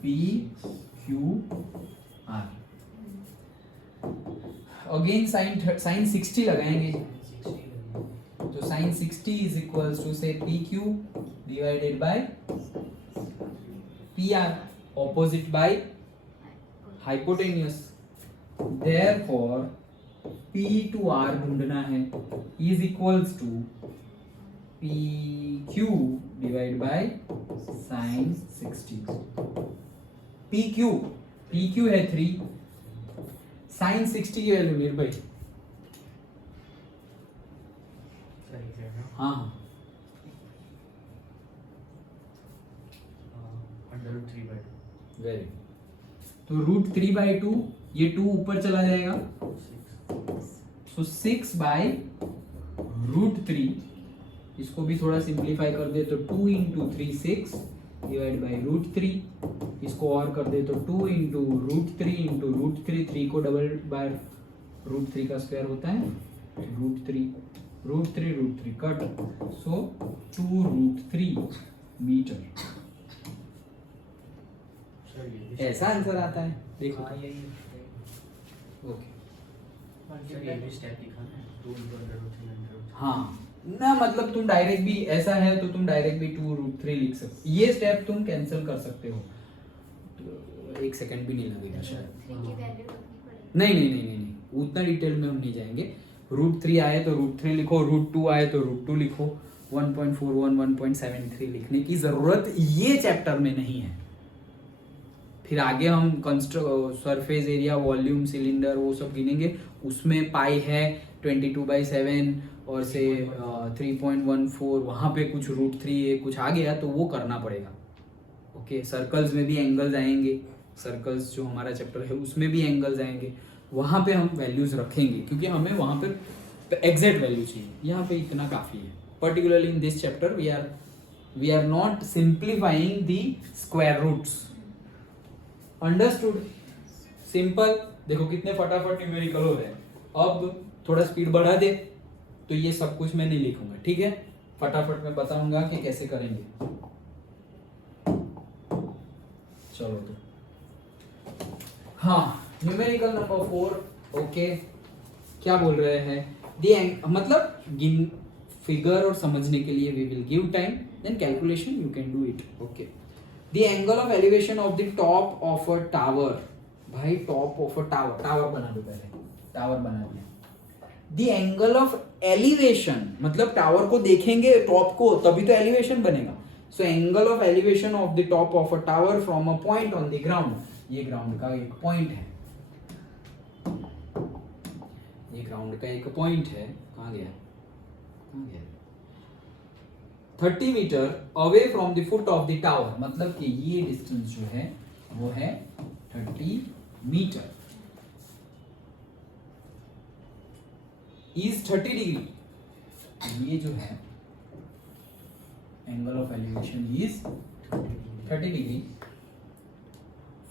PQR, again sine 60 लगाएंगे, तो sine 60 is equals to say PQ divided by PR, opposite by hypotenuse, therefore P to R ढूंढना है is equals to PQ divided by sin 60. PQ है 3, sin 60 की वैल्यू निर्भय। सही कह रहे हो। हाँ √3/2 वेरी। तो √3/2, ये 2 ऊपर चला जाएगा, सो 6/√3। इसको भी थोड़ा सिंप्लीफाई कर दे तो 2 × 3 6 डिवाइड बाई √3। इसको और कर दे तो 2 × √3 × √3, 3 को डबल बाय √3 का स्क्वायर होता है √3 कट, सो 2√3 मीटर। ऐसा आंसर आता है, देखो। हाँ यही ओके ये भी स्टेप लिखा है 2 × √3 हाँ ना, मतलब तुम डायरेक्ट भी ऐसा है तो तुम डायरेक्ट भी 2√3 लिख सकते, ये स्टेप तुम कैंसिल कर सकते हो, तो 1 सेकंड भी नहीं लगेगा शायद। 3 की वैल्यू रखनी पड़ेगी। नहीं, उतना डिटेल में हम नहीं जाएंगे। √3 आए तो √3 लिखो, √2 आए तो √2 लिखो, 1.41 1.73 लिखने की जरूरत ये चैप्टर में नहीं है। फिर आगे हम सरफेस एरिया, वॉल्यूम, सिलेंडर वो सब गिनेंगे, उसमें पाई है 22/7 और से 3.14, वहाँ पे कुछ √3 कुछ आ गया तो वो करना पड़ेगा। ओके, सर्कल्स में भी एंगल्स आएंगे, सर्कल्स जो हमारा चैप्टर है उसमें भी एंगल्स आएंगे, वहाँ पे हम वैल्यूज रखेंगे क्योंकि हमें वहाँ पर एग्जैक्ट वैल्यू चाहिए। यहाँ पे इतना काफ़ी है। Particularly in this chapter we are not simplifying the square roots. Understood? Simple. देखो कितने फटाफट न्यूमेरिकल हो रहे हैं। अब थोड़ा स्पीड बढ़ा दे तो ये सब कुछ मैं नहीं लिखूंगा, ठीक है? फटाफट मैं बताऊंगा कि कैसे करेंगे। चलो तो हाँ, न्यूमेरिकल नंबर 4। ओके, क्या बोल रहे हैं? मतलब गिन फिगर और समझने के लिए we will give time, then calculation you can do it. Okay, the angle of elevation of the top of a tower. भाई टॉप ऑफ अ टावर बना दो, पहले टावर बना दिया। द एंगल ऑफ एलिवेशन मतलब टावर को देखेंगे टॉप को तभी तो एलिवेशन बनेगा। So angle of elevation of the top of a tower from a point on the ground. ये ग्राउंड का एक पॉइंट है, ये ग्राउंड का एक पॉइंट है। कहाँ गया 30 metre away from the foot of the tower, मतलब कि ये डिस्टेंस जो है वो है 30 मीटर। Is 30 degree. ये जो है angle of elevation is 30 degree.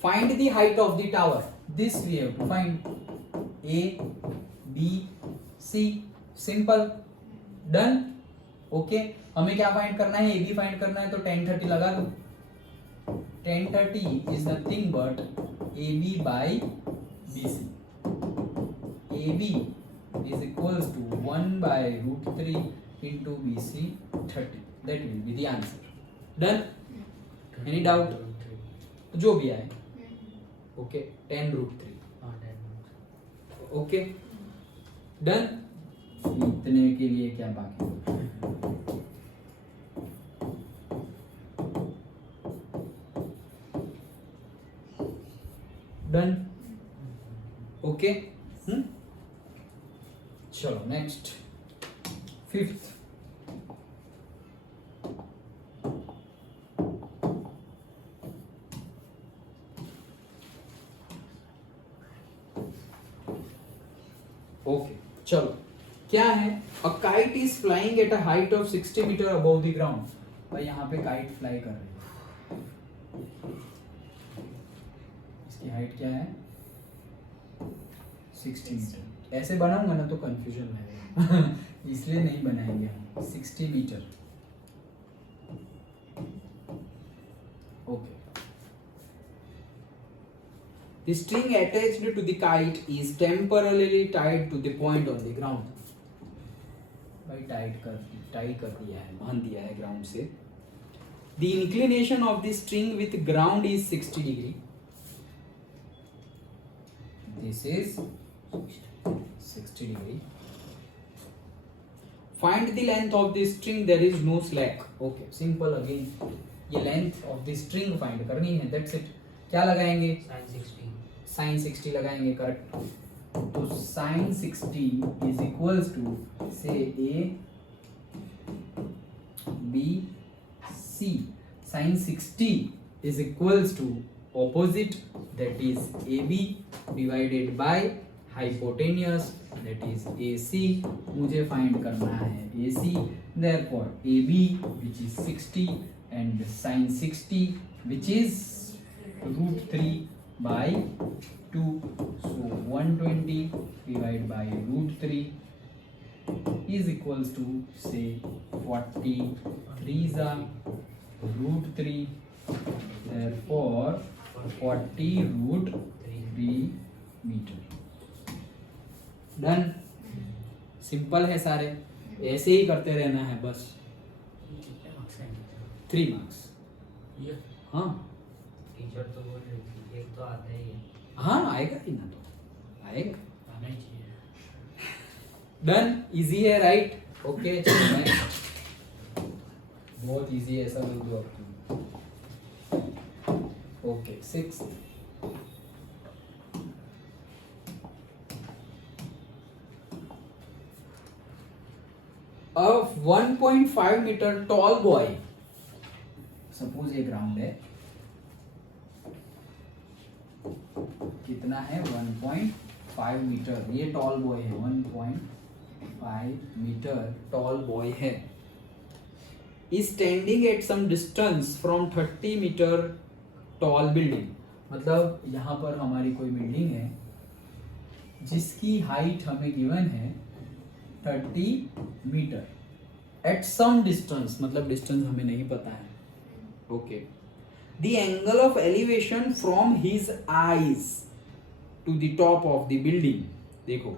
Find the height of the tower. This we have to find. A B C, simple, done. Okay, हमें क्या फाइंड करना है? AB फाइंड करना है तो 10 30 लगा दो। 10 30 is nothing but AB by BC। AB is equals to 1/√3 into BC 30. That will be the answer. Done? Any doubt? जो भी आए। ओके, 10√3। Okay, done. इतने के लिए क्या बाकी? डन। ओके, चलो नेक्स्ट 5th। ओके, चलो क्या है? A kite is flying at a height of 60 metre above the ground. भाई यहाँ पे काइट फ्लाई कर रही है, इसकी हाइट क्या है? 60 मीटर। ऐसे बनाऊंगा ना तो कंफ्यूजन रहेगा इसलिए नहीं बनाएंगे हम। 60 metre. Okay, the string attached to the kite is temporarily tied to the point on the ground। भाई टाई कर दिया है, बांध दिया है ग्राउंड से। The inclination of the string with ground is 60 degree। This is 60 degree. Find the length of the string. There is no slack. Okay, simple again. ये length of the string find करनी है. That's it. क्या लगाएंगे? sin 60 sin 60 लगाएंगे. करेक्ट. तो sin 60 is equals to say A B C. Sin 60 is equals to opposite, that is AB divided by hypotenuse, that is AC. मुझे find करना है AC. Therefore AB which is 60 and sin 60 which is root 3 by 2. So 120 divided by root 3 is equals to say 43 is root 3. Therefore 40 root 3 meter. Done. Simple है सारे, ऐसे ही करते रहना है बस. कितने मार्क्स आएंगे? 3 मार्क्स. ये हाँ टीचर तो बोल रही थी एक तो आता ही है. हाँ आएगा ही ना, तो आएगा. आना ही चाहिए. डन. इजी है राइट. ओके चलो नेक्स्ट. बहुत इजी है, ऐसा बोल दो अब तुम. Okay 6. A 1.5 meter tall boy, suppose ये ग्राउंड है, कितना है 1.5 मीटर. ये टॉल बॉय है, 1.5 मीटर टॉल बॉय है. Is standing at some distance from 30 metre tall building. मतलब यहाँ पर हमारी कोई बिल्डिंग है जिसकी हाइट हमें गिवन है 30 मीटर एट सम डिस्टेंस. मतलब डिस्टेंस हमें नहीं पता है. Okay. The angle of elevation from his eyes to the top of the building. देखो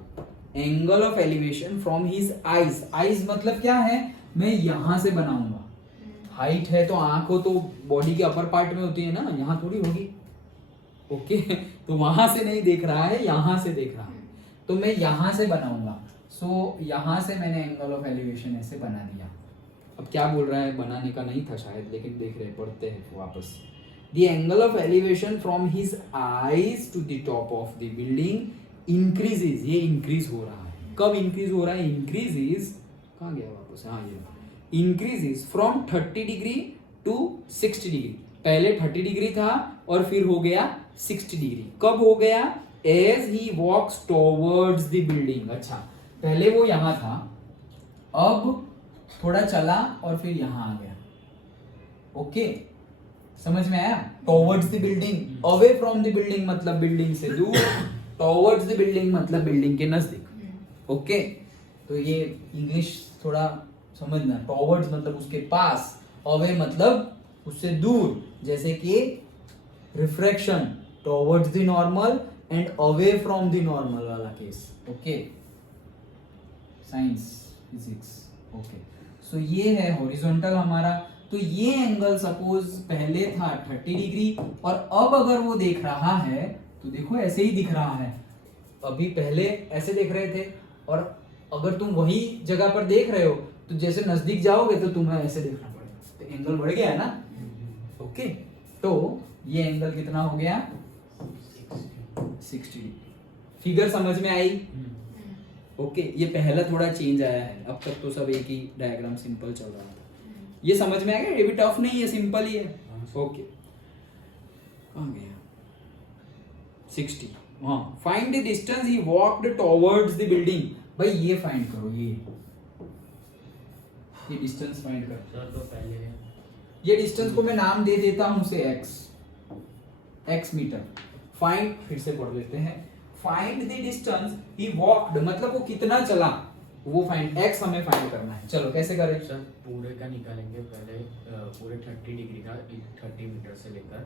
angle of elevation from his eyes. Eyes मतलब क्या है, मैं यहां से बनाऊंगा. हाइट है तो आंख हो तो बॉडी के अपर पार्ट में होती है ना, यहाँ थोड़ी होगी. ओके तो वहां से नहीं देख रहा है, यहां से देख रहा है. तो मैं यहां से बनाऊंगा. सो यहां से मैंने एंगल ऑफ एलिवेशन ऐसे बना दिया. अब क्या बोल रहा है, बनाने का नहीं था शायद, लेकिन देख रहे पढ़ते हैं वापस. The angle of elevation from his eyes to the top of the building increases. ये इंक्रीज हो रहा है. कब इंक्रीज हो रहा है? इंक्रीजेज कहाँ गया वापस, हाँ ये increases from 30 degree to 60 degree. पहले 30 डिग्री था और फिर हो गया 60 डिग्री. कब हो गया? As he walks towards the building. अच्छा पहले वो यहां था, अब थोड़ा चला और फिर यहां आ गया. ओके समझ में आया? Towards the building, away from the building मतलब बिल्डिंग से दूर, टॉवर्ड्स द बिल्डिंग मतलब बिल्डिंग के नजदीक. ओके तो ये इंग्लिश थोड़ा समझना. टॉवर्ड्स मतलब उसके पास, अवे मतलब उससे दूर. जैसे कि refraction, towards the normal and away from the normal वाला केस. Okay science physics. Okay so ये है हॉरिजॉन्टल हमारा. तो ये एंगल सपोज पहले था 30 डिग्री और अब अगर वो देख रहा है तो देखो ऐसे ही दिख रहा है. अभी पहले ऐसे देख रहे थे और अगर तुम वही जगह पर देख रहे हो तो जैसे नजदीक जाओगे तो तुम्हें ऐसे देखना पड़ेगा. तो एंगल बढ़ गया है ना. ओके तो ये एंगल कितना हो गया? 60 डिग्री. फिगर समझ में आई? ओके ये पहला थोड़ा चेंज आया है. अब तक तो सब एक ही डायग्राम सिंपल चल रहा था. ये समझ में आ गया? ये भी टफ नहीं है, सिंपल ही है. ओके कहाँ गया? 60. हाँ find the distance he walked towards the building. भाई ये फाइंड करो. ये डिस्टेंस फाइंड कर. सर तो पहले है. ये डिस्टेंस को मैं नाम दे देता हूं से x मीटर. फाइंड, फिर से पढ़ लेते हैं. Find the distance he walked मतलब वो कितना चला, वो फाइंड. x हमें फाइंड करना है. चलो कैसे करें? सर पूरे का निकालेंगे पहले. पूरे 30 डिग्री का 30 मीटर से लेकर,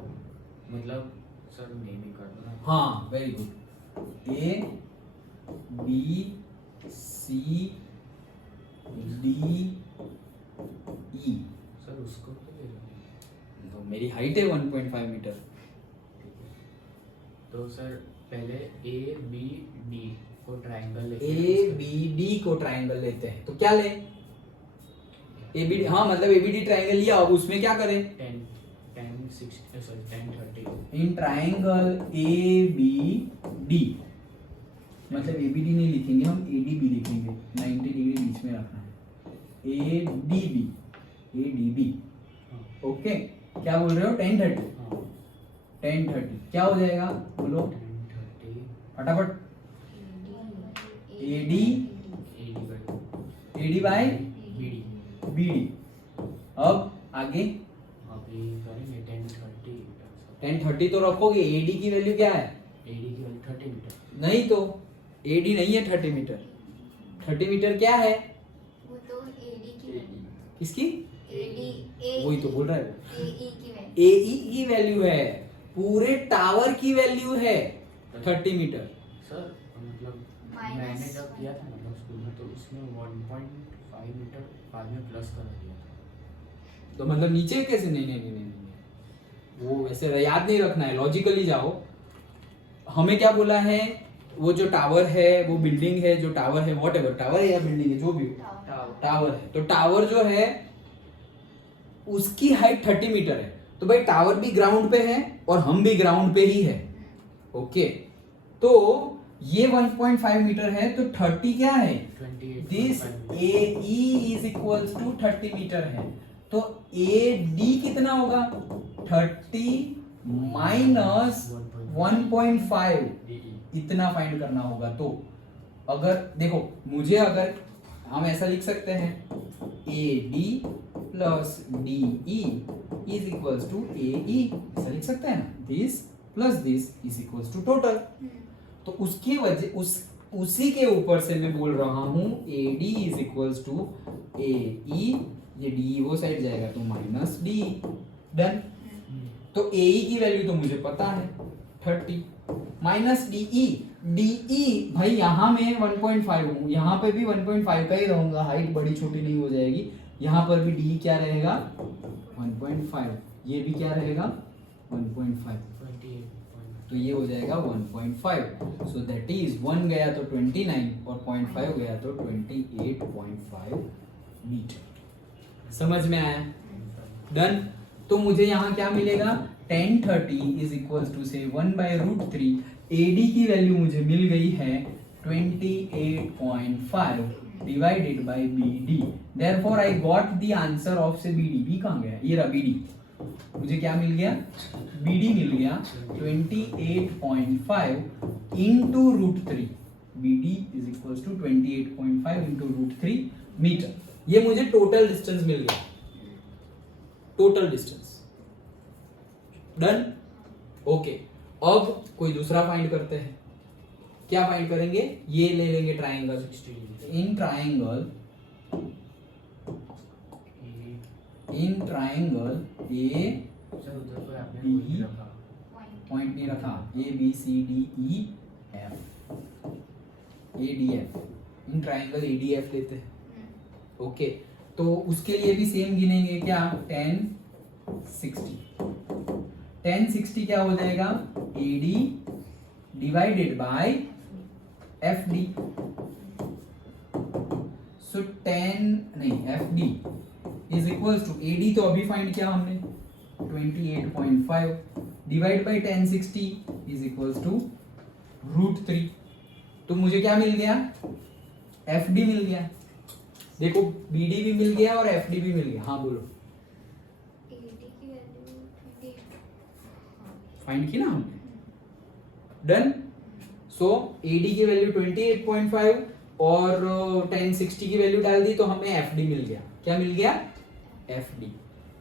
मतलब सर नेम कर दो ना. हाँ very good. A B C D E. Sir उसको तो ले लो. तो मेरी हाइट है 1.5 मीटर. तो सर पहले ए बी डी को ट्रायंगल लेते ए बी डी को ट्रायंगल लेते हैं तो क्या ले ए बी हाँ मतलब ए बी डी ट्रायंगल लिया अब उसमें क्या करें 10 in triangle A B D मतलब ए बी डी नहीं लिखेंगे हम ए डी बी लिखेंगे 90 डिग्री बीच में रखना है ए डी बी ओके क्या बोल रहे हो 1030 क्या हो जाएगा बोलो फटाफट A D by B D अब आगे 1030 तो रखोगे ए डी की वैल्यू क्या है 30 मीटर नहीं तो ए डी नहीं है 30 मीटर 30 मीटर क्या है वो तो एडी की वैल्यू किसकी एडी वही तो बोल रहा है एई की वैल्यू ए की वैल्यू है पूरे टावर की वैल्यू है 30 मीटर सर मतलब Minus मैंने जब किया था मतलब स्कूल में तो उसमें 1.5 मीटर बाद में प्लस कर दिया था तो मतलब नीचे कैसे नहीं वो वैसे याद नहीं रखना है लॉजिकली जाओ हमें क्या बोला है वो जो टावर है वो बिल्डिंग है जो टावर है व्हाटएवर टावर है या बिल्डिंग है जो भी हो टावर है तो टावर जो है उसकी हाइट 30 मीटर है तो भाई टावर भी ग्राउंड पे है और हम भी ग्राउंड पे ही है ओके तो ये 1.5 मीटर है तो 30 क्या है 28 this A is equals to 30 metre है तो ए डी कितना होगा 30 माइनस 1.5 इतना फाइंड करना होगा तो अगर देखो मुझे अगर हम ऐसा लिख सकते हैं A D plus D E is equals to A E ऐसा लिख सकते हैं ना this plus this is equals to total तो उसकी वजह उसी के ऊपर से मैं बोल रहा हूं A D is equals to A E ये डी वो साइड जाएगा तो माइनस डी डन तो ए ई की वैल्यू तो मुझे पता है 30 माइनस डी भाई यहाँ में 1.5 हूँ यहाँ पे भी 1.5 का ही रहूंगा हाइट बड़ी छोटी नहीं हो जाएगी यहाँ पर भी डी क्या रहेगा 1.5 ये भी क्या रहेगा 1.5 तो ये हो जाएगा 1.5 सो दैट इज 1 गया तो 29 और 0.5 गया तो 28.5 मीटर समझ में आया डन तो मुझे यहाँ क्या मिलेगा 1030 इज इक्वल टू से 1/√3 AD की वैल्यू मुझे मिल गई है 28.5 divided by BD therefore I got the answer of से BD B कहाँ गया ये रहा BD मुझे क्या मिल गया BD मिल गया 28.5 into √3 BD इज इक्वल टू 28.5 into √3 मीटर ये मुझे टोटल डिस्टेंस मिल गया टोटल डिस्टेंस डन ओके अब कोई दूसरा फाइंड करते हैं क्या फाइंड करेंगे ये ले लेंगे triangle in triangle A sir उधर पर आपने B कोई रखा पॉइंट नहीं रखा A B C D E F A D F in triangle A D F लेते हैं ओके तो उसके लिए भी सेम गिनेंगे क्या 1060 क्या हो जाएगा AD divided by FD so 10 FD is equals to AD तो अभी फाइंड किया हमने 28.5 divide by 1060 is equals to √3 तो मुझे क्या मिल गया FD मिल गया देखो BD भी मिल गया और FD भी मिल गया हाँ बोलो एडी की वैल्यू 28 फाइंड की ना हमने डन सो AD की वैल्यू 28.5 और 1060 की वैल्यू डाल दी तो हमें FD मिल गया क्या मिल गया FD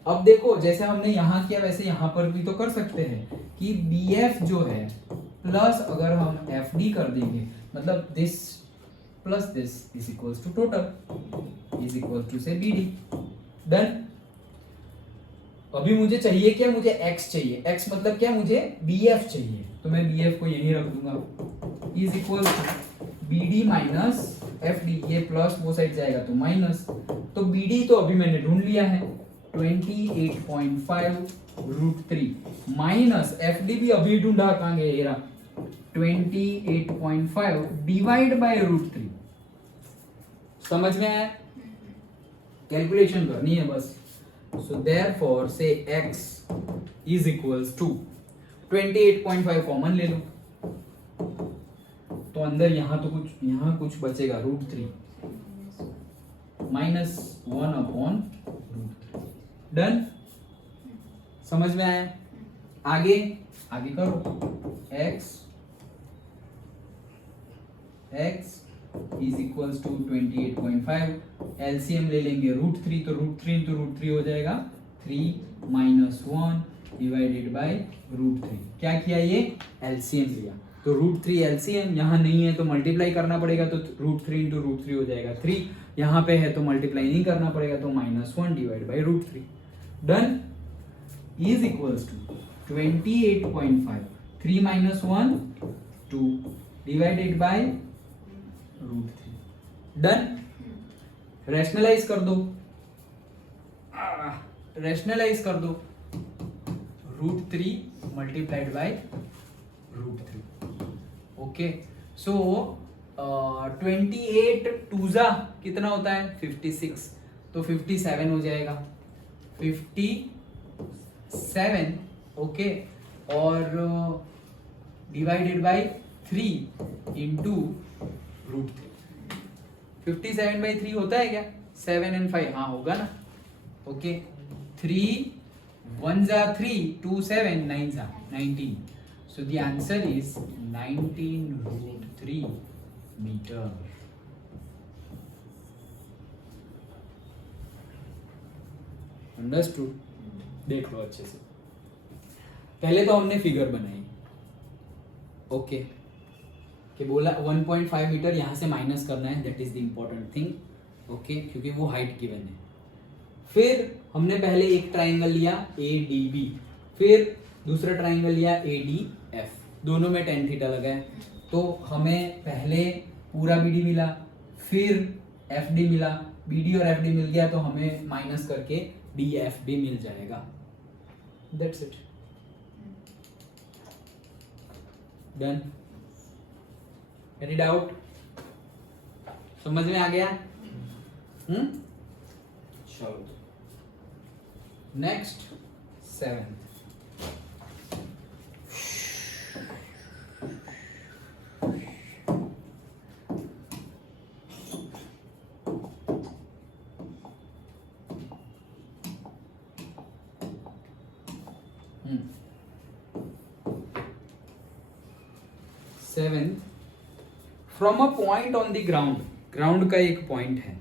अब देखो जैसे हमने यहाँ किया वैसे यहाँ पर भी तो कर सकते हैं कि BF जो है प्लस अगर हम FD कर देंगे मतलब this plus this is equals to total is equals to से BD डन अभी मुझे चाहिए क्या मुझे x चाहिए x मतलब क्या मुझे BF चाहिए तो मैं BF को यहीं रख दूंगा is equals to BD minus FD ये प्लस वो साइड जाएगा तो माइनस तो BD तो अभी मैंने ढूंढ लिया है 28.5 √3 माइनस FD भी अभी ढूंढा कहाँ गया ये रहा 28.5 डिवाइड बाय √3। समझ में आया? कैलकुलेशन करनी है बस। सो देयरफॉर से x is equals to 28.5 common ले लो, तो अंदर यहां कुछ बचेगा √3 -1/√3। डन? समझ में आया? आगे करो। x is equals to 28.5, LCM ले लेंगे √3, तो √3 इंटू √3 हो जाएगा 3 - 1 डिवाइडेड बाय √3। क्या किया? ये एलसीएम लिया, तो √3 एलसीएम यहाँ नहीं है तो मल्टीप्लाई करना पड़ेगा, तो √3 इंटू √3 हो जाएगा 3, यहाँ पे है तो मल्टीप्लाई नहीं करना पड़ेगा, तो -1 divide by √3। Done? Is equals to 28.5 3 - 1 2 divided by √3। Done? Rationalise कर दो, √3 मल्टीप्लाइड बाय √3। ओके, सो 28 टूजा कितना होता है? 56, तो 57 हो जाएगा, 57। ओके, और डिवाइडेड बाय 3 इंटू √3। 57/3 होता है क्या? 7 and 5, हाँ होगा ना। ओके, 3 1 जा 3 2 7 9 जा 19, so the answer is 19√3 metre. Understood? देख लो अच्छे से। पहले तो हमने फिगर बनाई, ओके, कि बोला 1.5 मीटर यहाँ से माइनस करना है, that is the important thing. Okay, क्योंकि वो हाइट गिवन है। फिर हमने पहले एक ट्राइंगल लिया ADB, फिर दूसरा ट्राइंगल लिया ADF, दोनों में tan थीटा लगा है, तो हमें पहले पूरा BD मिला, फिर FD मिला, BD और FD मिल गया तो हमें माइनस करके DF भी मिल जाएगा। That's it. Done? Any doubt? समझ में आ गया? चलो, next 7th। From a point on the ground का एक पॉइंट है,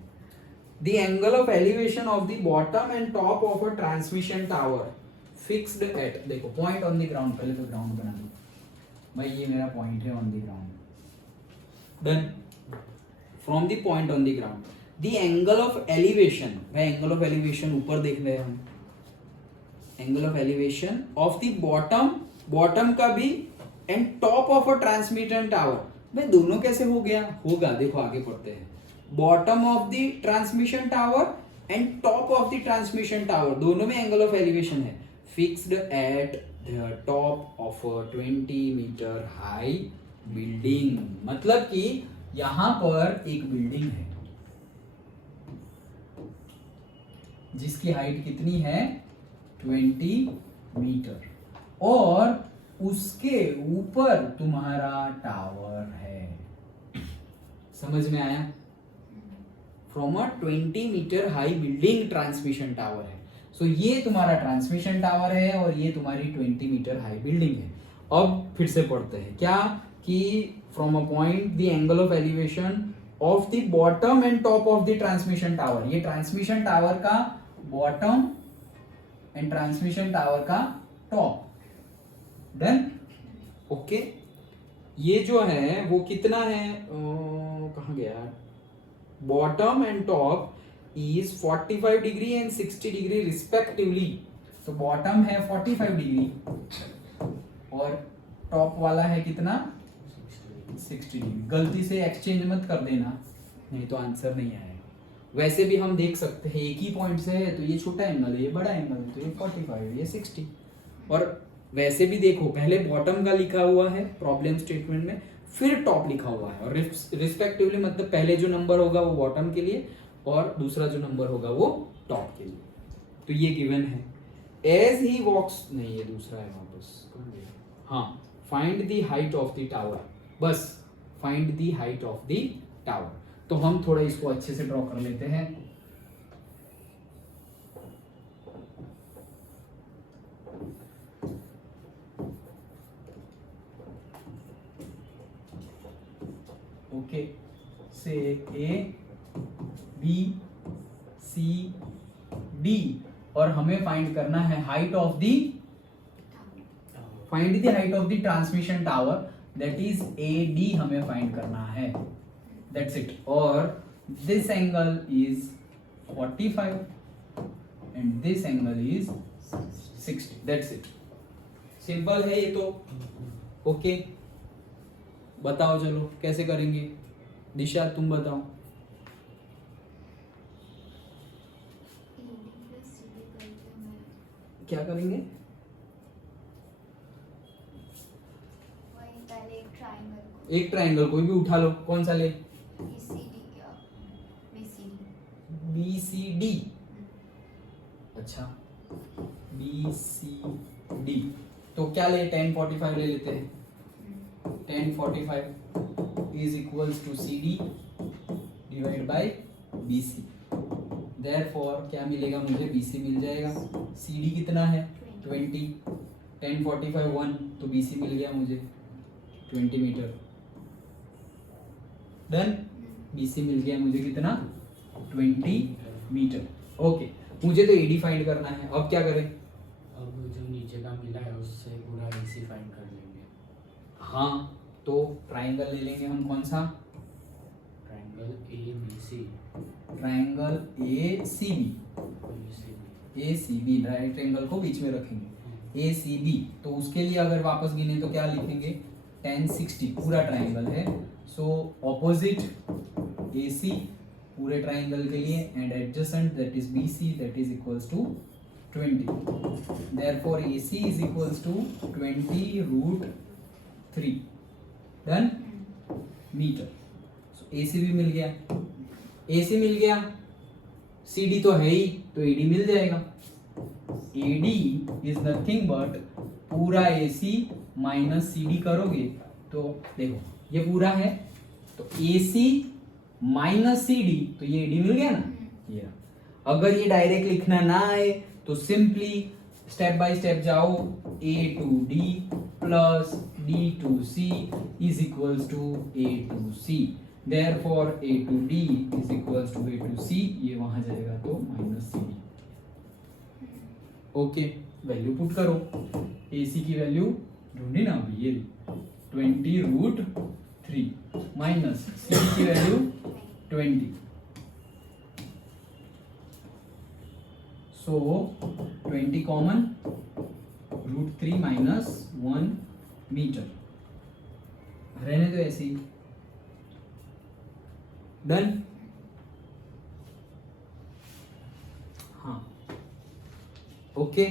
the angle of elevation of the bottom and top of a transmission tower fixed at, देखो पॉइंट ऑन द ग्राउंड, पहले तो ग्राउंड बना दो भाई, ये मेरा पॉइंट है on the ground. Done? From the point on the ground the angle of elevation, भाई एंगल ऑफ एलिवेशन ऊपर देख रहे हैं हम, angle of elevation of the bottom का भी and top of a transmission tower, भाई दोनों कैसे हो गया? होगा, देखो आगे पढ़ते हैं। Bottom of the transmission tower and top of the transmission tower, दोनों में एंगल ऑफ एलिवेशन है, fixed at the top of a 20 metre high building. मतलब कि यहां पर एक बिल्डिंग है जिसकी हाइट कितनी है? 20 मीटर, और उसके ऊपर तुम्हारा टावर है। समझ में आया? From a 20 metre high building transmission tower है। सो ये तुम्हारा ट्रांसमिशन टावर है और ये तुम्हारी 20 मीटर हाई बिल्डिंग है। अब फिर से पढ़ते हैं क्या कि from a point the angle of elevation of the bottom and top of the transmission tower, ये ट्रांसमिशन टावर का बॉटम एंड ट्रांसमिशन टावर का टॉप। डन? ओके, ये जो है वो कितना है, कहाँ गया? Bottom and top is 45 degree and 60 degree respectively. तो बॉटम है 45 डिग्री और टॉप वाला है कितना? 60 डिग्री। गलती से एक्सचेंज मत कर देना, नहीं तो आंसर नहीं आएगा। वैसे भी हम देख सकते हैं एक ही पॉइंट से है तो ये छोटा एंगल है, ये बड़ा एंगल है, तो ये 45, ये 60, और वैसे भी देखो पहले बॉटम का लिखा हुआ है प्रॉब्लम स्टेटमेंट में, फिर टॉप लिखा हुआ है, और रिस्पेक्टिवली मतलब पहले जो नंबर होगा वो बॉटम के लिए और दूसरा जो नंबर होगा वो टॉप के लिए। तो ये गिवन है। एज ही वॉक्स, नहीं ये दूसरा है वापस, हाँ, find the height of the tower, बस find the height of the tower. तो हम थोड़ा इसको अच्छे से ड्रॉ कर लेते हैं। ओके, से ए बी सी डी, और हमें फाइंड करना है height of the, find the height of the transmission tower, that is A D हमें फाइंड करना है, दैट्स इट। और this angle is 45 and this angle is 60, that's it. Simple है ये तो। ओके, बताओ चलो कैसे करेंगे। दिशा तुम बताओ। AD plus CD करके हमें क्या करेंगे? वही पहले एक ट्राइंगल को एक ट्रायंगल कोई भी उठा लो, कौन सा ले? ACD या BCD। बी सी डी, अच्छा बी सी डी, तो क्या ले? 1045 ले लेते हैं। 1045 is equals to CD divided by BC, therefore क्या मिलेगा मुझे? BC मिल जाएगा। CD कितना है? 20, 1045 1, तो BC मिल गया मुझे 20 मीटर। डन। BC मिल गया मुझे कितना? 20 मीटर। ओके, मुझे तो AD फाइंड करना है, अब क्या करें? अब जो नीचे का मिला है उससे पूरा AC फाइंड कर लेंगे। हाँ, तो ट्रायंगल ले लेंगे हम, कौन सा? Triangle ABC, triangle ACB, ACB, right angle को बीच में रखेंगे, ACB। तो उसके लिए अगर वापस गिने तो क्या लिखेंगे? 1060 पूरा ट्रायंगल है, सो ऑपोजिट AC पूरे ट्रायंगल के लिए and adjacent that is BC, that is equals to 20, therefore AC is equals to 20√3, done, metre. So AC भी मिल गया, AC मिल गया, CD तो है ही, तो AD मिल जाएगा। AD इज नथिंग बट पूरा AC माइनस CD करोगे तो देखो ये पूरा है, तो AC माइनस CD, तो ये AD मिल गया ना। ये रहा। अगर ये डायरेक्ट लिखना ना आए तो सिंपली स्टेप बाय स्टेप जाओ, A to D plus D to C is equals to A to C, therefore A to D is equals to A to C, ये वहां जाएगा तो minus CD। Okay, value put करो। AC की वैल्यू ढूंढी ना अभी, ये 20√3 माइनस CD की वैल्यू 20, सो 20 कॉमन, √3 माइनस 1 मीटर, रहने दो ऐसे ही। डन। हाँ, ओके।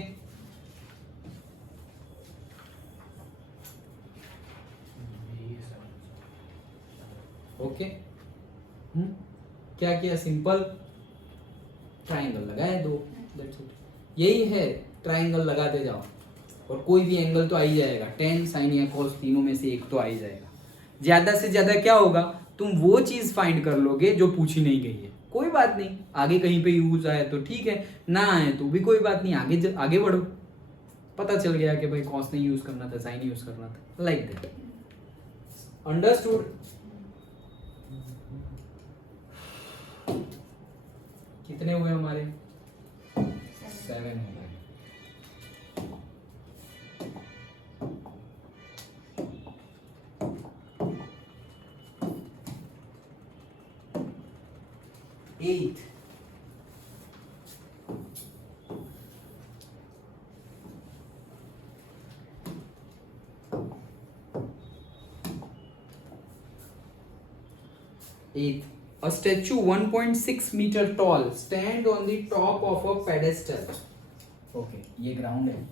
ओके, क्या किया? सिंपल ट्रायंगल लगाए दो, दैट्स इट। यही है, ट्रायंगल लगाते जाओ और कोई भी एंगल तो आ ही जाएगा, tan sin या cos तीनों में से एक तो आ ही जाएगा। ज्यादा से ज्यादा क्या होगा, तुम वो चीज फाइंड कर लोगे जो पूछी नहीं गई है, कोई बात नहीं, आगे कहीं पे यूज आए तो ठीक है, ना आए तो भी कोई बात नहीं, आगे बढ़ो। पता चल गया कि भाई cos नहीं यूज करना था, sin यूज करना था, लाइक दैट। अंडरस्टूड? कितने हुए हमारे? 7 हो गए। Eighth, eighth, a statue 1.6 meter tall stand on the top of a pedestal. Okay, ये ग्राउंड है,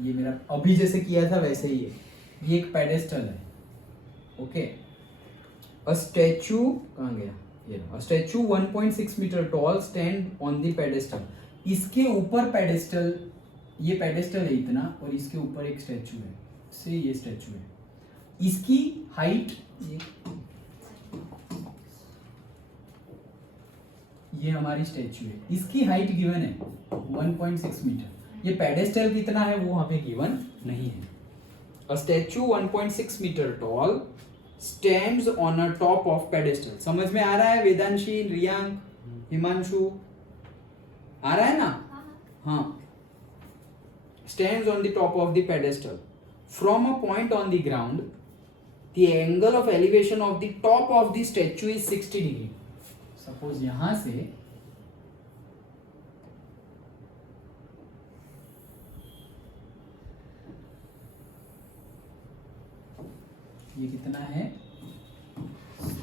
ये मेरा अभी जैसे किया था वैसे ही है, ये एक पेडेस्टल है, ओके। अ स्टैचू कहाँ गया, ये a statue 1.6 metre tall stand on the pedestal, इसके ऊपर पेडेस्टल, ये पेडेस्टल है इतना और इसके ऊपर एक स्टैचू है, से ये स्टैचू है, इसकी हाइट ये हमारी स्टैचू है, इसकी हाइट गिवन है 1.6 मीटर, ये पेडेस्टल कितना है वो हमें गिवन नहीं है। A statue 1.6 metre tall stands on a top of pedestal, समझ में आ रहा है वेदांशी, रियांक, हिमांशु, आ रहा है ना? हाँ, stands on the top of the pedestal. From a point on the ground, the angle of elevation of the top of the statue is 60 degree. Suppose यहां से ये कितना है,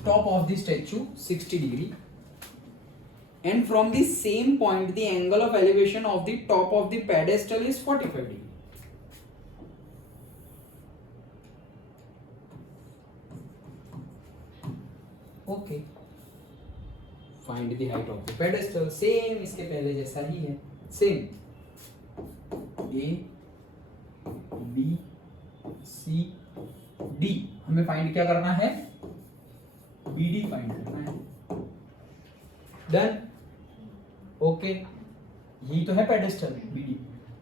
top of the statue 60 degree. And from the same point the angle of elevation of the top of the pedestal is 45 degree. Okay. Find the height of the pedestal. Same इसके पहले जैसा ही है, same. A, B, C, D. हमें फाइंड क्या करना है, BD फाइंड करना है। डन, ओके, यही तो है पेडेस्टल BD।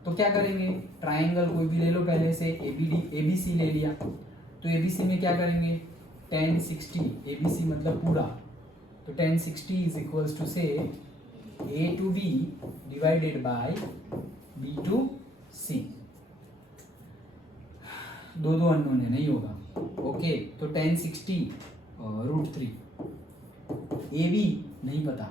तो क्या करेंगे, ट्राइंगल कोई भी ले लो पहले से, ABD ABC ले लिया, तो ABC में क्या करेंगे, tan 60, ABC मतलब पूरा, तो tan 60 इज इक्वल्स टू से A to B divided by B to C। दो अननोन है, नहीं होगा, ओके। तो tan 60 √3, AB नहीं पता,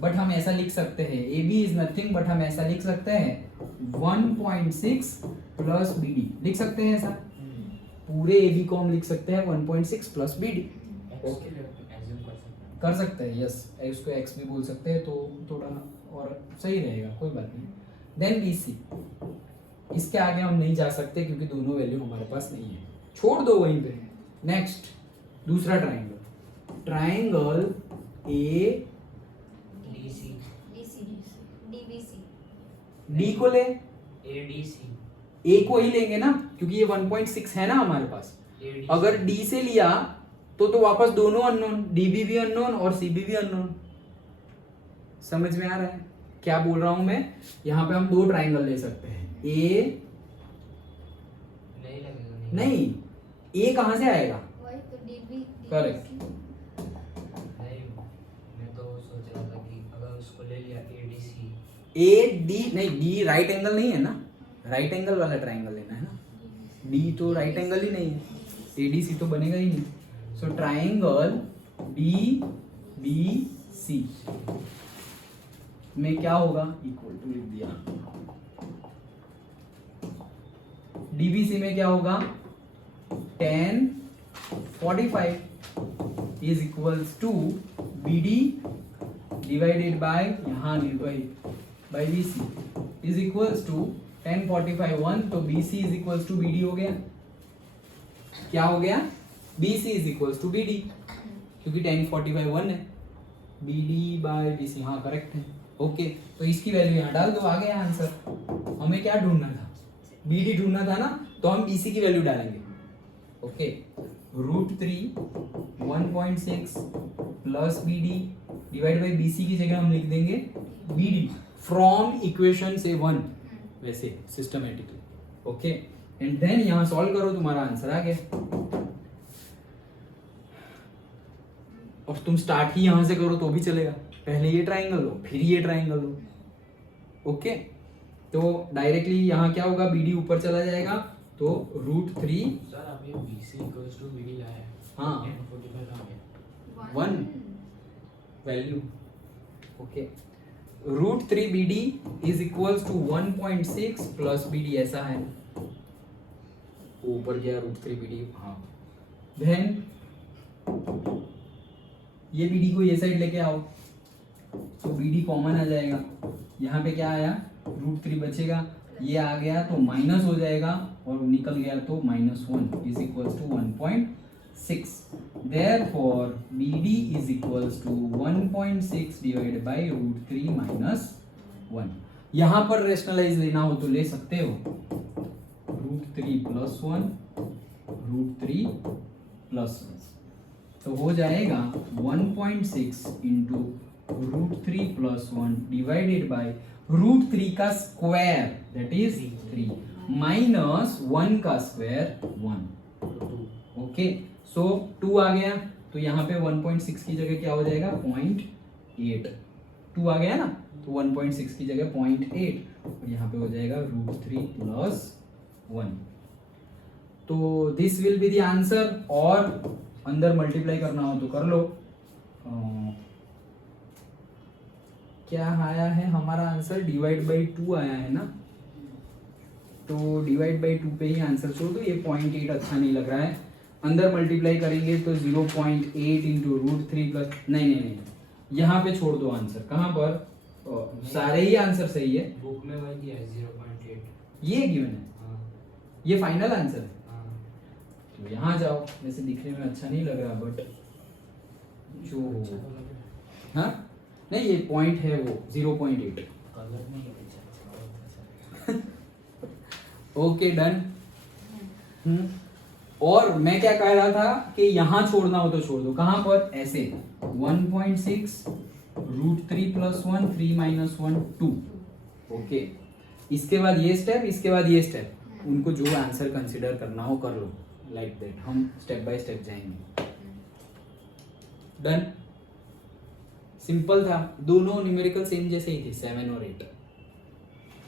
बट हम ऐसा लिख सकते हैं, AB इज नथिंग, बट हम ऐसा लिख सकते हैं 1.6 प्लस BD, लिख सकते हैं ऐसा, पूरे AB को हम लिख सकते हैं 1.6 प्लस BD, ओके, कर सकते हैं, यस, इसको x भी बोल सकते हैं, तो थोड़ा और सही रहेगा, कोई बात नहीं। देन BC, इसके आगे हम नहीं जा सकते क्योंकि दोनों वैल्यू हमारे पास नहीं है, छोड़ दो वहीं पे। नेक्स्ट दूसरा ट्राइंगल, ट्राइंगल DC, D को ले, ADC, A को ही लेंगे ना क्योंकि ये 1.6 है ना हमारे पास। ADC, अगर D से लिया तो वापस दोनों अननोन, DB भी अननोन और CB भी अननोन। समझ में आ रहा है क्या बोल रहा हूं मैं? यहाँ पे हम दो ट्राइंगल ले सकते हैं, A नहीं लगेगा, नहीं, A कहाँ से आएगा? वही तो DB Correct. नहीं, मैं तो सोच रहा था कि अगर उसको ले लिया ADC, AD नहीं, D राइट एंगल नहीं है ना, राइट एंगल वाला ट्राइंगल लेना है ना, D तो राइट एंगल ही नहीं है, ADC तो बनेगा ही नहीं। सो ट्राइंगल DBC में क्या होगा, इक्वल टू लिख दिया, DBC में क्या होगा, tan 45 is equals to BD divided by, यहाँ by BC is equals to tan 45 1, तो BC is equals to BD हो गया। क्या हो गया? BC is equals to BD, क्योंकि tan 45 1 है, BD बाय BC, हाँ करेक्ट है, ओके। तो इसकी वैल्यू यहाँ डाल दो, आ गया आंसर। हमें क्या ढूंढना था, BD ढूंढना था ना, तो हम BC की वैल्यू डालेंगे, okay. √3 1.6 plus BD divide by BC की जगह हम लिख देंगे BD फ्रॉम इक्वेशन से 1, वैसे सिस्टमेटिकली, ओके। एंड देन यहाँ सॉल्व करो, तुम्हारा आंसर आ गया। और तुम स्टार्ट ही यहाँ से करो तो भी चलेगा, पहले ये ट्राइंगल लो फिर ये ट्राइंगल लो, ओके। तो डायरेक्टली यहाँ क्या होगा, BD ऊपर चला जाएगा, तो √3, सर अभी BC इक्वल्स टू BD लाया है, हाँ 45 आ गया, 1 value, okay. √3 BD is equals to 1.6 plus BD, ऐसा है, ऊपर गया √3 BD, हाँ। देन ये BD को ये साइड लेके आओ, तो BD कॉमन आ जाएगा, यहाँ पे क्या आया, √3 बचेगा, ये आ गया तो माइनस हो जाएगा और निकल गया तो -1 is equals to 1.6. Therefore BD is equals to 1.6 divided by √3 minus 1. यहाँ पर रेशनलाइज लेना हो तो ले सकते हो √3 plus 1 √3 plus 1. तो हो जाएगा 1.6 इंटू √3 plus 1 डिवाइडेड बाय √3 का स्क्वायर दैट इज 3 माइनस 1 का स्क्वायर 1. ओके सो 2 आ गया तो यहाँ पे 1.6 की जगह क्या हो जाएगा 0.8. 2 आ गया ना तो 1.6 की जगह 0.8 और यहाँ पे हो जाएगा √3 plus 1. तो this will be the answer. और अंदर मल्टीप्लाई करना हो तो कर लो. क्या आया है हमारा आंसर डिवाइड बाई 2 आया है ना. तो डिवाइड बाई 2 पे ही आंसर छोड़ दो. ये 0.8 अच्छा नहीं लग रहा है. अंदर मल्टीप्लाई करेंगे तो 0.8 इंटू √3 प्लस नहीं यहाँ पे छोड़ दो आंसर. कहाँ पर सारे ही आंसर सही है. बुक में वही दिया है 0.8. ये गिवन है. हाँ ये फाइनल आंसर है. हाँ. तो यहाँ जाओ. वैसे दिखने में अच्छा नहीं लग रहा बट जो अच्छा तो लग रहा है. हाँ नहीं ये पॉइंट है वो 0.8. कलर नहीं है. Okay done. और मैं क्या कह रहा था कि यहाँ छोड़ना हो तो छोड़ दो. कहाँ पर ऐसे 1.6 √3 plus 1 3 minus 1 2. ओके इसके बाद ये स्टेप इसके बाद ये स्टेप. उनको जो आंसर कंसीडर करना हो कर लो लाइक दैट. हम स्टेप बाय स्टेप जाएंगे. डन. सिंपल था. दोनों न्यूमेरिकल सेम जैसे ही थे 7 और 8.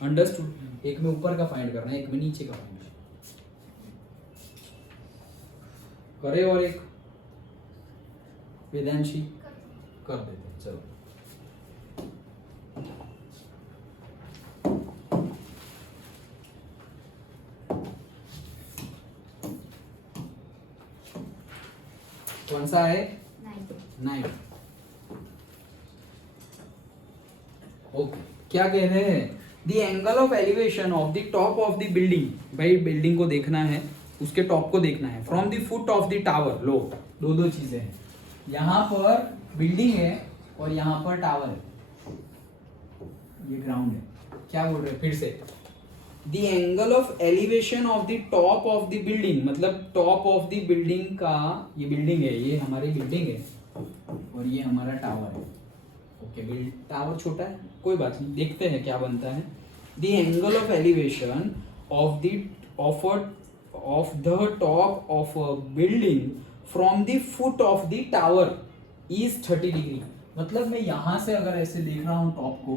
अंडरस्टूड. एक में ऊपर का फाइंड करना है एक में नीचे का फाइंड. करे और एक वेदांशी कर देते. चलो कौन सा है 9. ओके क्या कह रहे हैं. The angle of elevation of the top of the building. भाई बिल्डिंग को देखना है उसके टॉप को देखना है. From the foot of the tower. लो दो चीजें हैं. यहाँ पर बिल्डिंग है और यहाँ पर टावर है. ये ग्राउंड है. क्या बोल रहे हैं फिर से. The angle of elevation of the top of the building मतलब टॉप ऑफ द बिल्डिंग का. ये बिल्डिंग है. ये हमारी बिल्डिंग है और ये हमारा टावर है. ओके टावर छोटा है कोई बात नहीं. देखते हैं क्या बनता है. The angle of elevation of the top of a building from the foot of the tower is 30 degree. मतलब मैं यहाँ से अगर ऐसे देख रहा हूँ टॉप को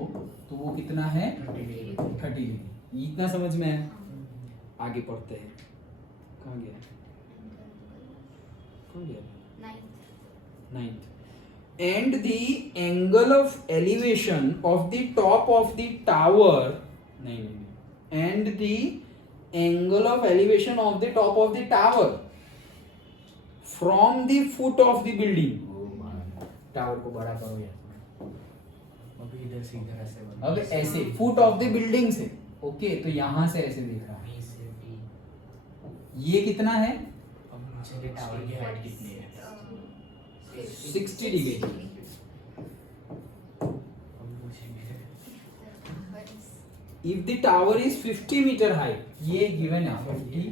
तो वो कितना है 30 डिग्री. इतना समझ में है. आगे पढ़ते हैं. कहाँ गया 9th. And the angle of elevation of the top of the tower. नहीं. And the angle of elevation of the top of the tower from the foot of the building. Tower को बड़ा करो यार. अभी इधर से इधर ऐसे बना. अब ऐसे फुट ऑफ द बिल्डिंग से. ओके तो यहाँ से ऐसे देख रहा है. B से B. ये कितना है अब नीचे के टावर की हाइट कितनी है 60 डिग्री. अब पूछेंगे. If the tower is 50 meter high. ये given है 50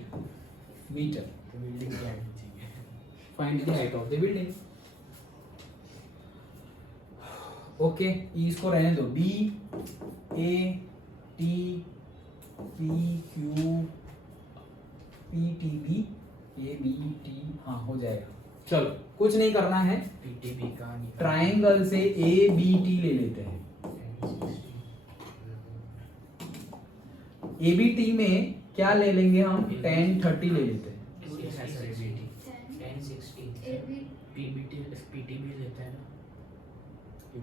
meter. तो बिल्डिंग की हाइट पूछेंगे. Find the height of the building. Okay इसको रहने दो. B A T P Q P T B A B T. हाँ हो जाएगा. चलो कुछ नहीं करना है. पीटीबी का निकाल. ट्राइंगल से A B T ले लेते हैं. 10, 60. A B T में क्या ले लेंगे हम 10 30 ले लेते हैं. 10, 60. पीबीटी पीटीबी लेते हैं ना.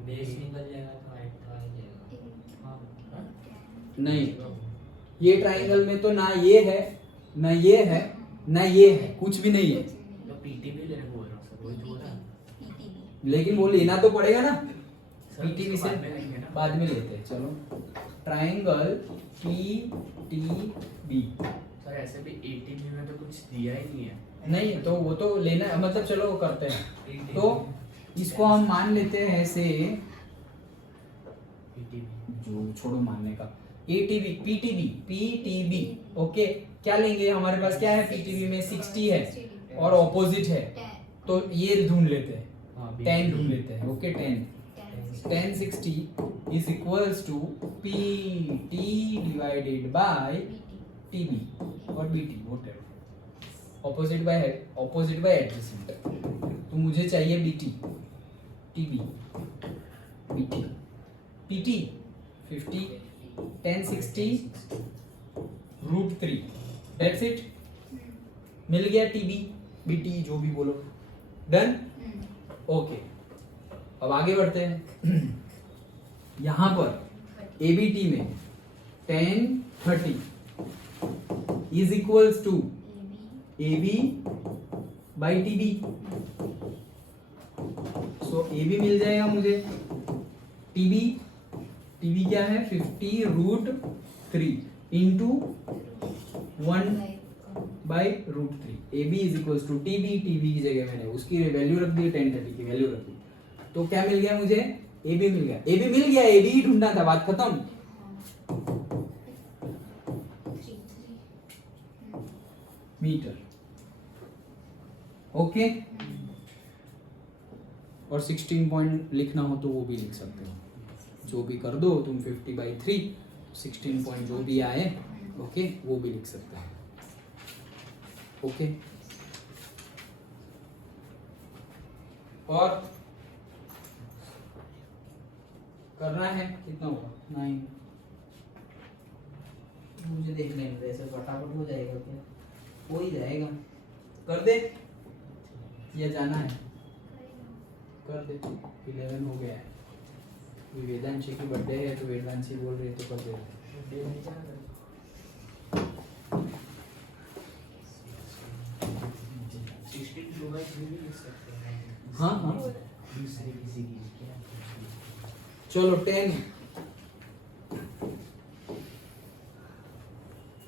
बेस निकल जाएगा तो हाइट तो आ ही जाएगा. हाँ. नहीं ये ट्राइंगल में तो ना ये है ना ये है ना ये है. कुछ भी नहीं है. तो पीटीबी लेने बोल रहा हूँ सर. वही तो बोल रहा है. लेकिन वो लेना तो पड़ेगा ना. पीटीबी से बाद में लेंगे ना। बाद में लेते हैं, चलो ट्रायंगल पीटीबी। सर ऐसे भी एटीबी में तो कुछ दिया ही नहीं है। नहीं तो वो तो लेना है, मतलब चलो वो करते हैं। तो इसको हम मान लेते हैं ऐसे, एटीबी जो छोड़ो मानने का, एटीबी पीटीबी पीटीबी। ओके, क्या लेंगे, हमारे पास क्या है पीटीबी में 60 है और ऑपोजिट है, 10 तो ये ढूंढ लेते हैं, हाँ 10 ढूंढ लेते हैं। Okay 10 10 60 is equals to PT divided by TB और BT, whatever, opposite by adjacent। तो मुझे चाहिए BT, TB, BT, PT 50 10 60 √3, that's it। मिल गया TB BT जो भी बोलो, डन। ओके, अब आगे बढ़ते हैं। यहां पर ABT में 10 30 is equals to AB by TB। So AB मिल जाएगा मुझे, TB क्या है 50 √3 into 1 by √3। AB is equals to TB की जगह मैंने उसकी वैल्यू रख दी, 10 30 की वैल्यू रख दी, तो क्या मिल गया मुझे, AB मिल गया। AB ही ढूंढना था, बात खत्म। Metre, okay. और 16 पॉइंट लिखना हो तो वो भी लिख सकते हो, जो भी कर दो तुम 50/3, 16 पॉइंट जो भी आए, ओके वो भी लिख सकते हो। ओके, और करना है कितना होगा 9, मुझे देखने में ऐसे फटाफट हो जाएगा क्या, हो ही जाएगा, कर दे या जाना है, कर दे। 11 हो गया है, वेदांशी की बर्थडे है तो वेदांशी बोल रही है तो कर दे। हाँ हाँ दूसरे किसी की क्या? चलो 10,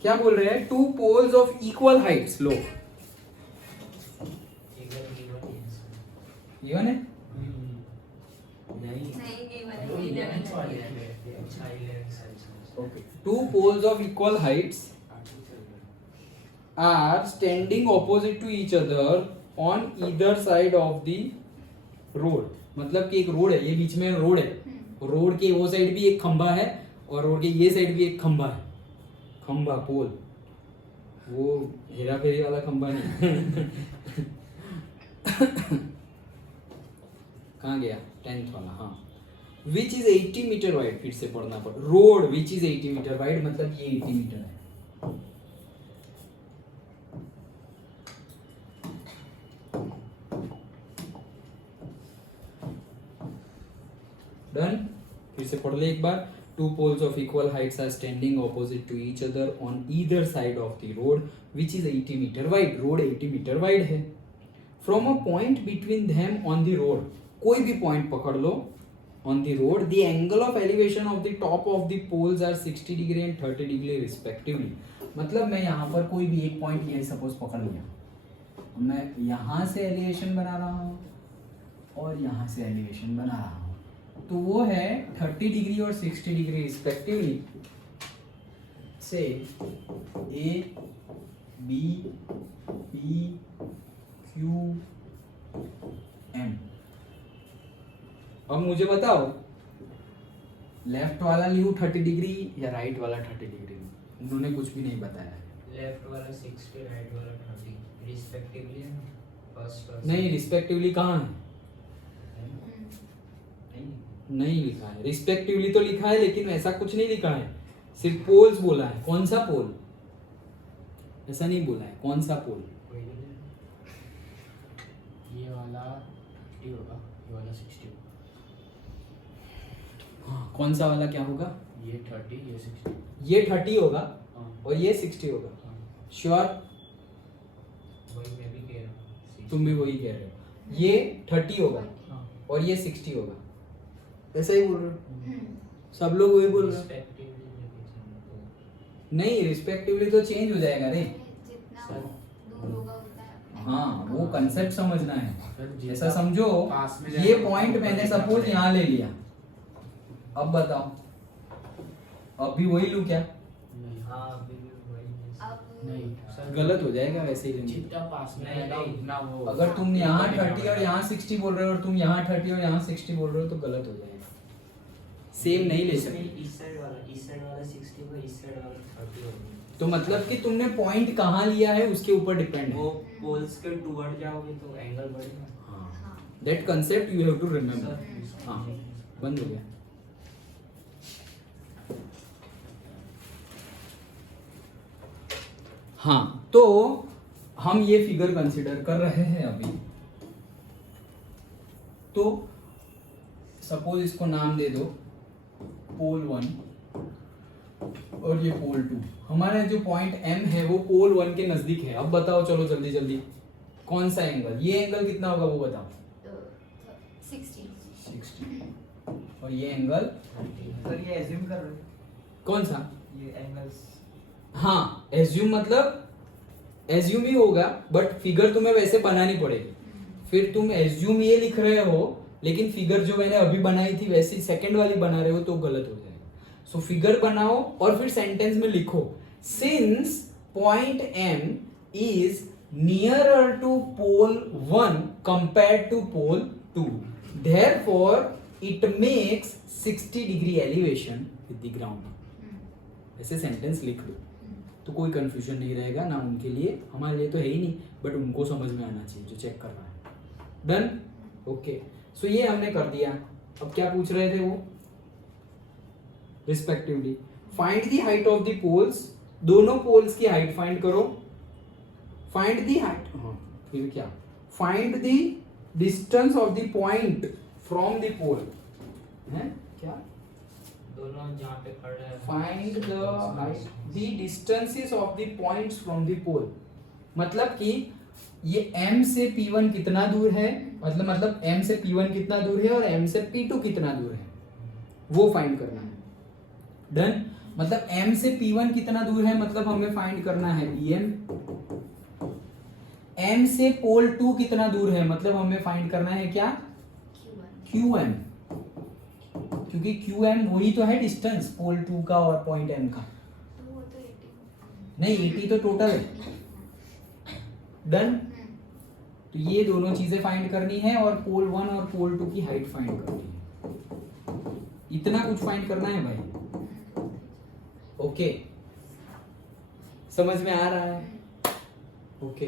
क्या बोल रहे हैं, 2 poles of equal heights, low even है, okay. 2 poles of equal heights are standing opposite to each other on either side of the road। मतलब कि एक रोड है, ये बीच में रोड है, रोड के वो साइड भी एक खंबा है और रोड के ये साइड भी एक खंबा है, खंबा पोल, वो हेरा फेरी वाला खंबा नहीं। कहाँ गया 10th वाला, हाँ। विच इज 80 मीटर वाइड, फिर से पढ़ना पड़, road which is 80 metre wide, मतलब ये 80 मीटर है। डन, फिर से पढ़ ले एक बार। 2 poles of equal heights are standing opposite to each other on either side of the road which is 80 meter wide। Road 80 metre wide है। From a point between them on the road, कोई भी पॉइंट पकड़ लो on the road, the angle of elevation of the top of the poles are 60 degree and 30 degree respectively। मतलब मैं यहाँ पर कोई भी एक पॉइंट ये सपोज पकड़ लिया, मैं यहाँ से एलिवेशन बना रहा हूँ और यहाँ से एलिवेशन बना रहा हूँ, तो वो है 30 डिग्री और 60 डिग्री रिस्पेक्टिवली से A B P Q M। अब मुझे बताओ लेफ्ट वाला लियो 30 डिग्री या राइट वाला 30 डिग्री, उन्होंने कुछ भी नहीं बताया है। लेफ्ट वाला 60, राइट वाला 30 रिस्पेक्टिवली है ना, फर्स्ट नहीं रिस्पेक्टिवली कहाँ है, नहीं लिखा है, रिस्पेक्टिवली तो लिखा है लेकिन ऐसा कुछ नहीं लिखा है, सिर्फ पोल्स बोला है। कौन सा पोल, ऐसा नहीं बोला है, कौन सा पोल। ये वाला 50 होगा, ये वाला 60 होगा। हाँ, कौन सा वाला क्या होगा, ये 30, ये 60। ये 30 होगा हाँ और ये 60 होगा, हाँ। श्योर, वही मैं भी कह रहा हूँ। तुम भी वही कह रहे हो। ये 30 होगा हाँ। और ये 60 होगा, ऐसा ही बोल रहे हो, सब लोग वही बोल रहे हो। नहीं, रिस्पेक्टिवली तो चेंज हो जाएगा रे। जितना दूर होगा उतना है। हाँ, वो कंसेप्ट समझना है। सर, जितना ऐसा समझो, पास में ये जाएगा, पॉइंट उतना मैंने देखना सपोज पड़ेगा। यहाँ ले लिया, अब बताओ, अब भी वही लूँ क्या? नहीं, हाँ अभी भी वही है। अब नहीं सर, गलत हो जाएगा वैसे ही लेंगे। जितना पास में नहीं, आएगा नहीं। उतना वो। अगर तुम यहाँ ऊपर लेना 30 और पड़ेगा। यहाँ 60 बोल रहे हो और तुम यहाँ 30 और यहाँ 60 बोल रहे हो तो गलत हो जाएगा, सेम नहीं ले सकते। इस साइड वाला 60 होगा, इस साइड वाला 30 होगा। तो मतलब कि तुमने पॉइंट कहाँ लिया है उसके ऊपर डिपेंड वो है। पोल्स के टूवर्ड जाओगे तो एंगल बढ़ेगा। हाँ, that concept you have to remember. Sir, हाँ, बंद हो गया। हाँ, तो हम ये फिगर कंसीडर कर रहे हैं अभी। तो सपोज इसको नाम दे दो पोल 1 और ये पोल 2। हमारा जो पॉइंट M है वो पोल 1 के नजदीक है। अब बताओ, चलो जल्दी जल्दी, कौन सा एंगल, ये एंगल कितना होगा वो बताओ। तो 60 60। और ये एंगल सर ये एज्यूम कर रहे हो कौन सा? ये एंगल्स हाँ, एज्यूम मतलब एज्यूम ही होगा, बट फिगर तुम्हें वैसे बनानी पड़ेगी। फिर तुम एज्यूम ये लिख रहे हो लेकिन फिगर जो मैंने अभी बनाई थी वैसी सेकंड वाली बना रहे हो तो गलत हो जाएगा। सो फिगर बनाओ और फिर सेंटेंस में लिखो, since point M is nearer to pole 1 compared to pole 2, therefore it makes 60 degree elevation with the ground. ऐसे सेंटेंस लिख लो तो कोई कंफ्यूजन नहीं रहेगा, ना उनके लिए, हमारे लिए तो है ही नहीं, बट उनको समझ में आना चाहिए जो चेक कर रहा है। डन? ओके, सो ये हमने कर दिया। अब क्या पूछ रहे थे वो? Respectively find the height of the poles. दोनों पोल्स की हाइट फाइंड करो। फाइंड द हाइट, फिर क्या? Find the distance of the point from the pole. है क्या? दोनों जहाँ पे खड़े हैं find the height the distances of the points from the pole. मतलब कि ये M से P1 कितना दूर है, मतलब M से P1 कितना दूर है और M से P2 कितना दूर है, वो फाइंड करना है। डन? मतलब M से P1 कितना दूर है, मतलब हमें फाइंड करना है PM। M से पोल 2 कितना दूर है, मतलब हमें फाइंड करना है क्या? QM। क्योंकि QM वही तो है डिस्टेंस पोल 2 का और पॉइंट M का। तो वो तो 80 नहीं, 80 तो टोटल है। डन? तो ये दोनों चीजें फाइंड करनी है और पोल 1 और पोल 2 की हाइट फाइंड करनी है। इतना कुछ फाइंड करना है भाई। ओके, समझ में आ रहा है? ओके,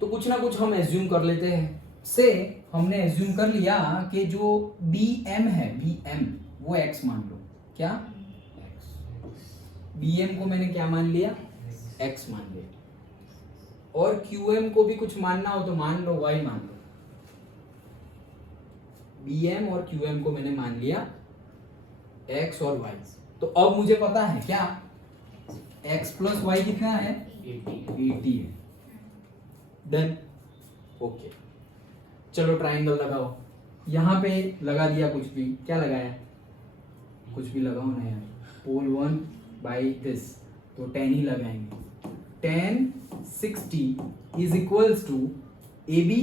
तो कुछ ना कुछ हम एज्यूम कर लेते हैं। से हमने एज्यूम कर लिया कि जो BM है, BM वो x मान लो। क्या? x। BM को मैंने क्या मान लिया? x मान लिया। और QM को भी कुछ मानना हो तो मान लो y मान लो। BM और QM को मैंने मान लिया x और y। तो अब मुझे पता है क्या? x प्लस y कितना है? 80 है। डन? ओके, चलो ट्राइंगल लगाओ। यहाँ पे लगा दिया कुछ भी, क्या लगाया? कुछ भी लगाओ ना यार। पोल 1 बाई दिस, तो 10 ही लगाएंगे। 10 60 is equals to AB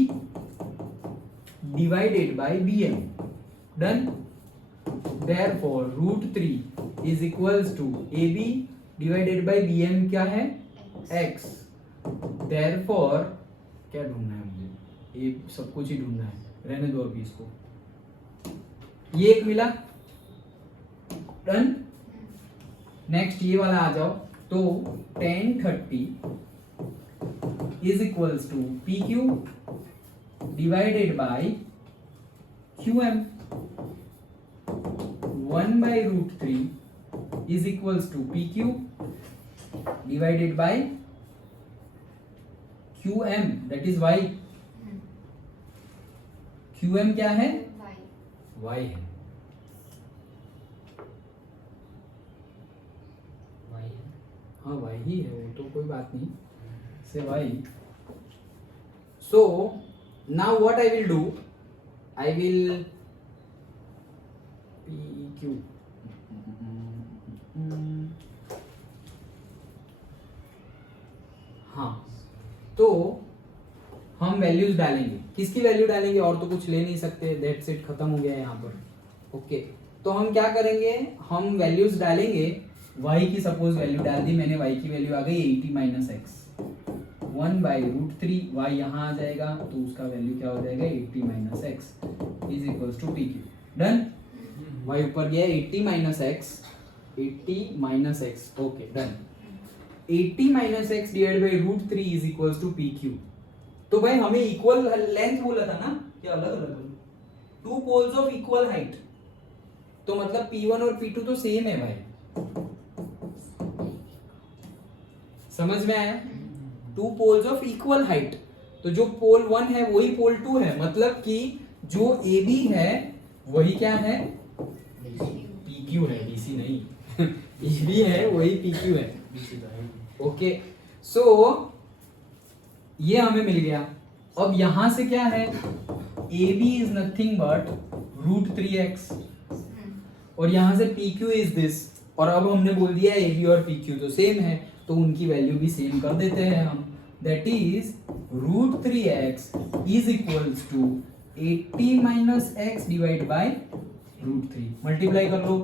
divided by BM. Done? Therefore root 3 is equals to AB divided by BM क्या है? X. Therefore क्या ढूंढना है मुझे? ये सब कुछ ही ढूंढना है, रहने दो अभी इसको। ये एक मिला। डन? नेक्स्ट ये वाला आ जाओ। तो 10 30 is equals to PQ divided by QM. 1 by root 3 is equals to PQ divided by QM, that is Y. QM क्या है? y Y है। हाँ Y ही है, वो तो कोई बात नहीं, से Y। So now what I will do, I will Q. हाँ, तो हम वैल्यूज डालेंगे, किसकी वैल्यू डालेंगे, और तो कुछ ले नहीं सकते, दैट्स इट, खत्म हो गया है यहाँ पर। ओके, तो हम क्या करेंगे, हम वैल्यूज डालेंगे, y की सपोज वैल्यू डाल दी मैंने, y की वैल्यू आ गई 80 माइनस एक्स, 1/√3, y यहाँ आ जाएगा तो उसका वैल्यू क्या हो जाएगा 80 minus x is equals to P Q. Done, y ऊपर गया 80 minus x, 80 minus x, okay done. 80 minus x divide by √3 is equals to P Q. तो भाई हमें इक्वल लेंथ बोला था ना, क्या अलग अलग, two poles of equal height, तो मतलब P1 और P2 तो सेम है भाई, समझ में आया, two poles of equal height, तो जो पोल 1 है वही पोल 2 है, मतलब कि जो AB है वही क्या है, PQ है, BC नहीं AB है वही PQ है। ओके, सो ये हमें मिल गया। अब यहां से क्या है, AB is nothing but √3x, और यहां से PQ इज दिस, और अब हमने बोल दिया AB और PQ तो सेम है, तो उनकी वैल्यू भी सेम कर देते हैं हम, that is √3x is equals to 80 minus x divide by √3, multiply कर लो,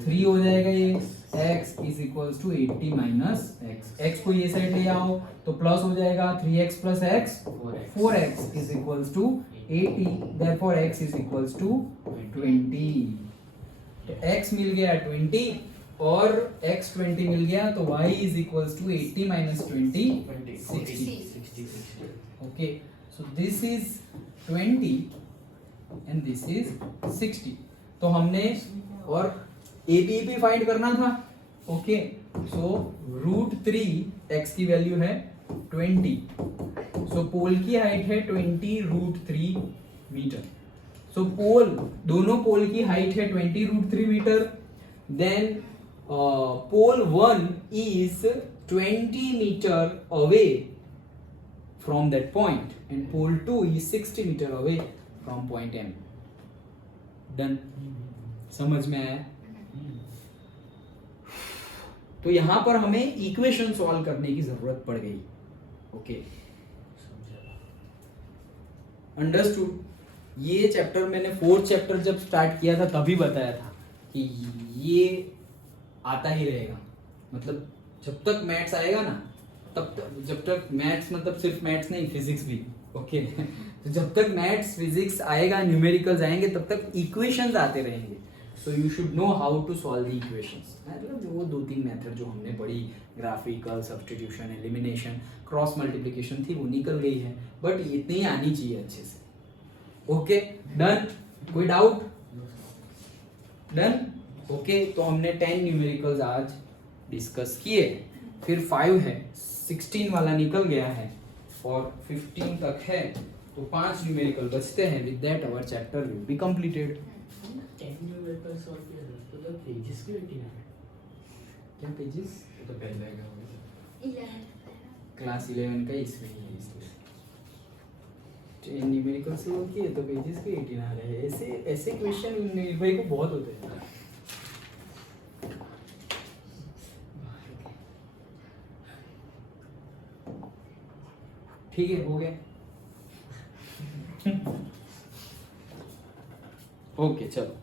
3 हो जाएगा ये, x is equals to 80 minus x, x को ये साइड ले आओ तो प्लस हो जाएगा, 3x plus x 4x is equals to 80, therefore x is equals to 20। तो x मिल गया 20 और x 20 मिल गया, तो y is equals to 80 minus 20 60। Okay, so this is 20 and this is 60। तो हमने और AB फाइंड करना था। ओके, सो √3 x की वैल्यू है 20, सो पोल की हाइट है 20 √3 मीटर। सो पोल, दोनों पोल की हाइट है 20 √3 metre, then pole 1 is 20 metre away from that point and pole 2 is 60 metre away from point M। Done, समझ में आया? तो यहां पर हमें इक्वेशन सॉल्व करने की जरूरत पड़ गई। Okay, understood. ये चैप्टर मैंने 4th चैप्टर जब स्टार्ट किया था तभी बताया था कि ये आता ही रहेगा, मतलब जब तक मैथ्स आएगा ना, तब तक, जब तक मैथ्स मतलब सिर्फ मैथ्स नहीं, फिजिक्स भी। ओके तो जब तक मैथ्स फिजिक्स आएगा, न्यूमेरिकल्स आएंगे, तब तक इक्वेशंस आते रहेंगे। So you should know how to solve the equations, मतलब वो 2-3 मेथड जो हमने पढ़ी, graphical, substitution, elimination, cross multiplication थी, वो निकल गई है, बट इतनी आनी चाहिए अच्छे से। ओके, डन, कोई डाउट? डन। ओके, तो हमने 10 न्यूमेरिकल्स आज डिस्कस किए, फिर 5 है, 16 वाला निकल गया है और 15 तक है, तो 5 न्यूमेरिकल बचते हैं। With that our chapter will be completed. क्या पेजेस? तो पहले का 11 क्लास 11 का इसमें ही है, इसलिए 10 न्यूमेरिकल से होती है तो पेजेस के 18 आ रहे हैं। ऐसे ऐसे क्वेश्चन निर्भय को बहुत होते हैं। ठीक है, हो गया। ओके, चलो।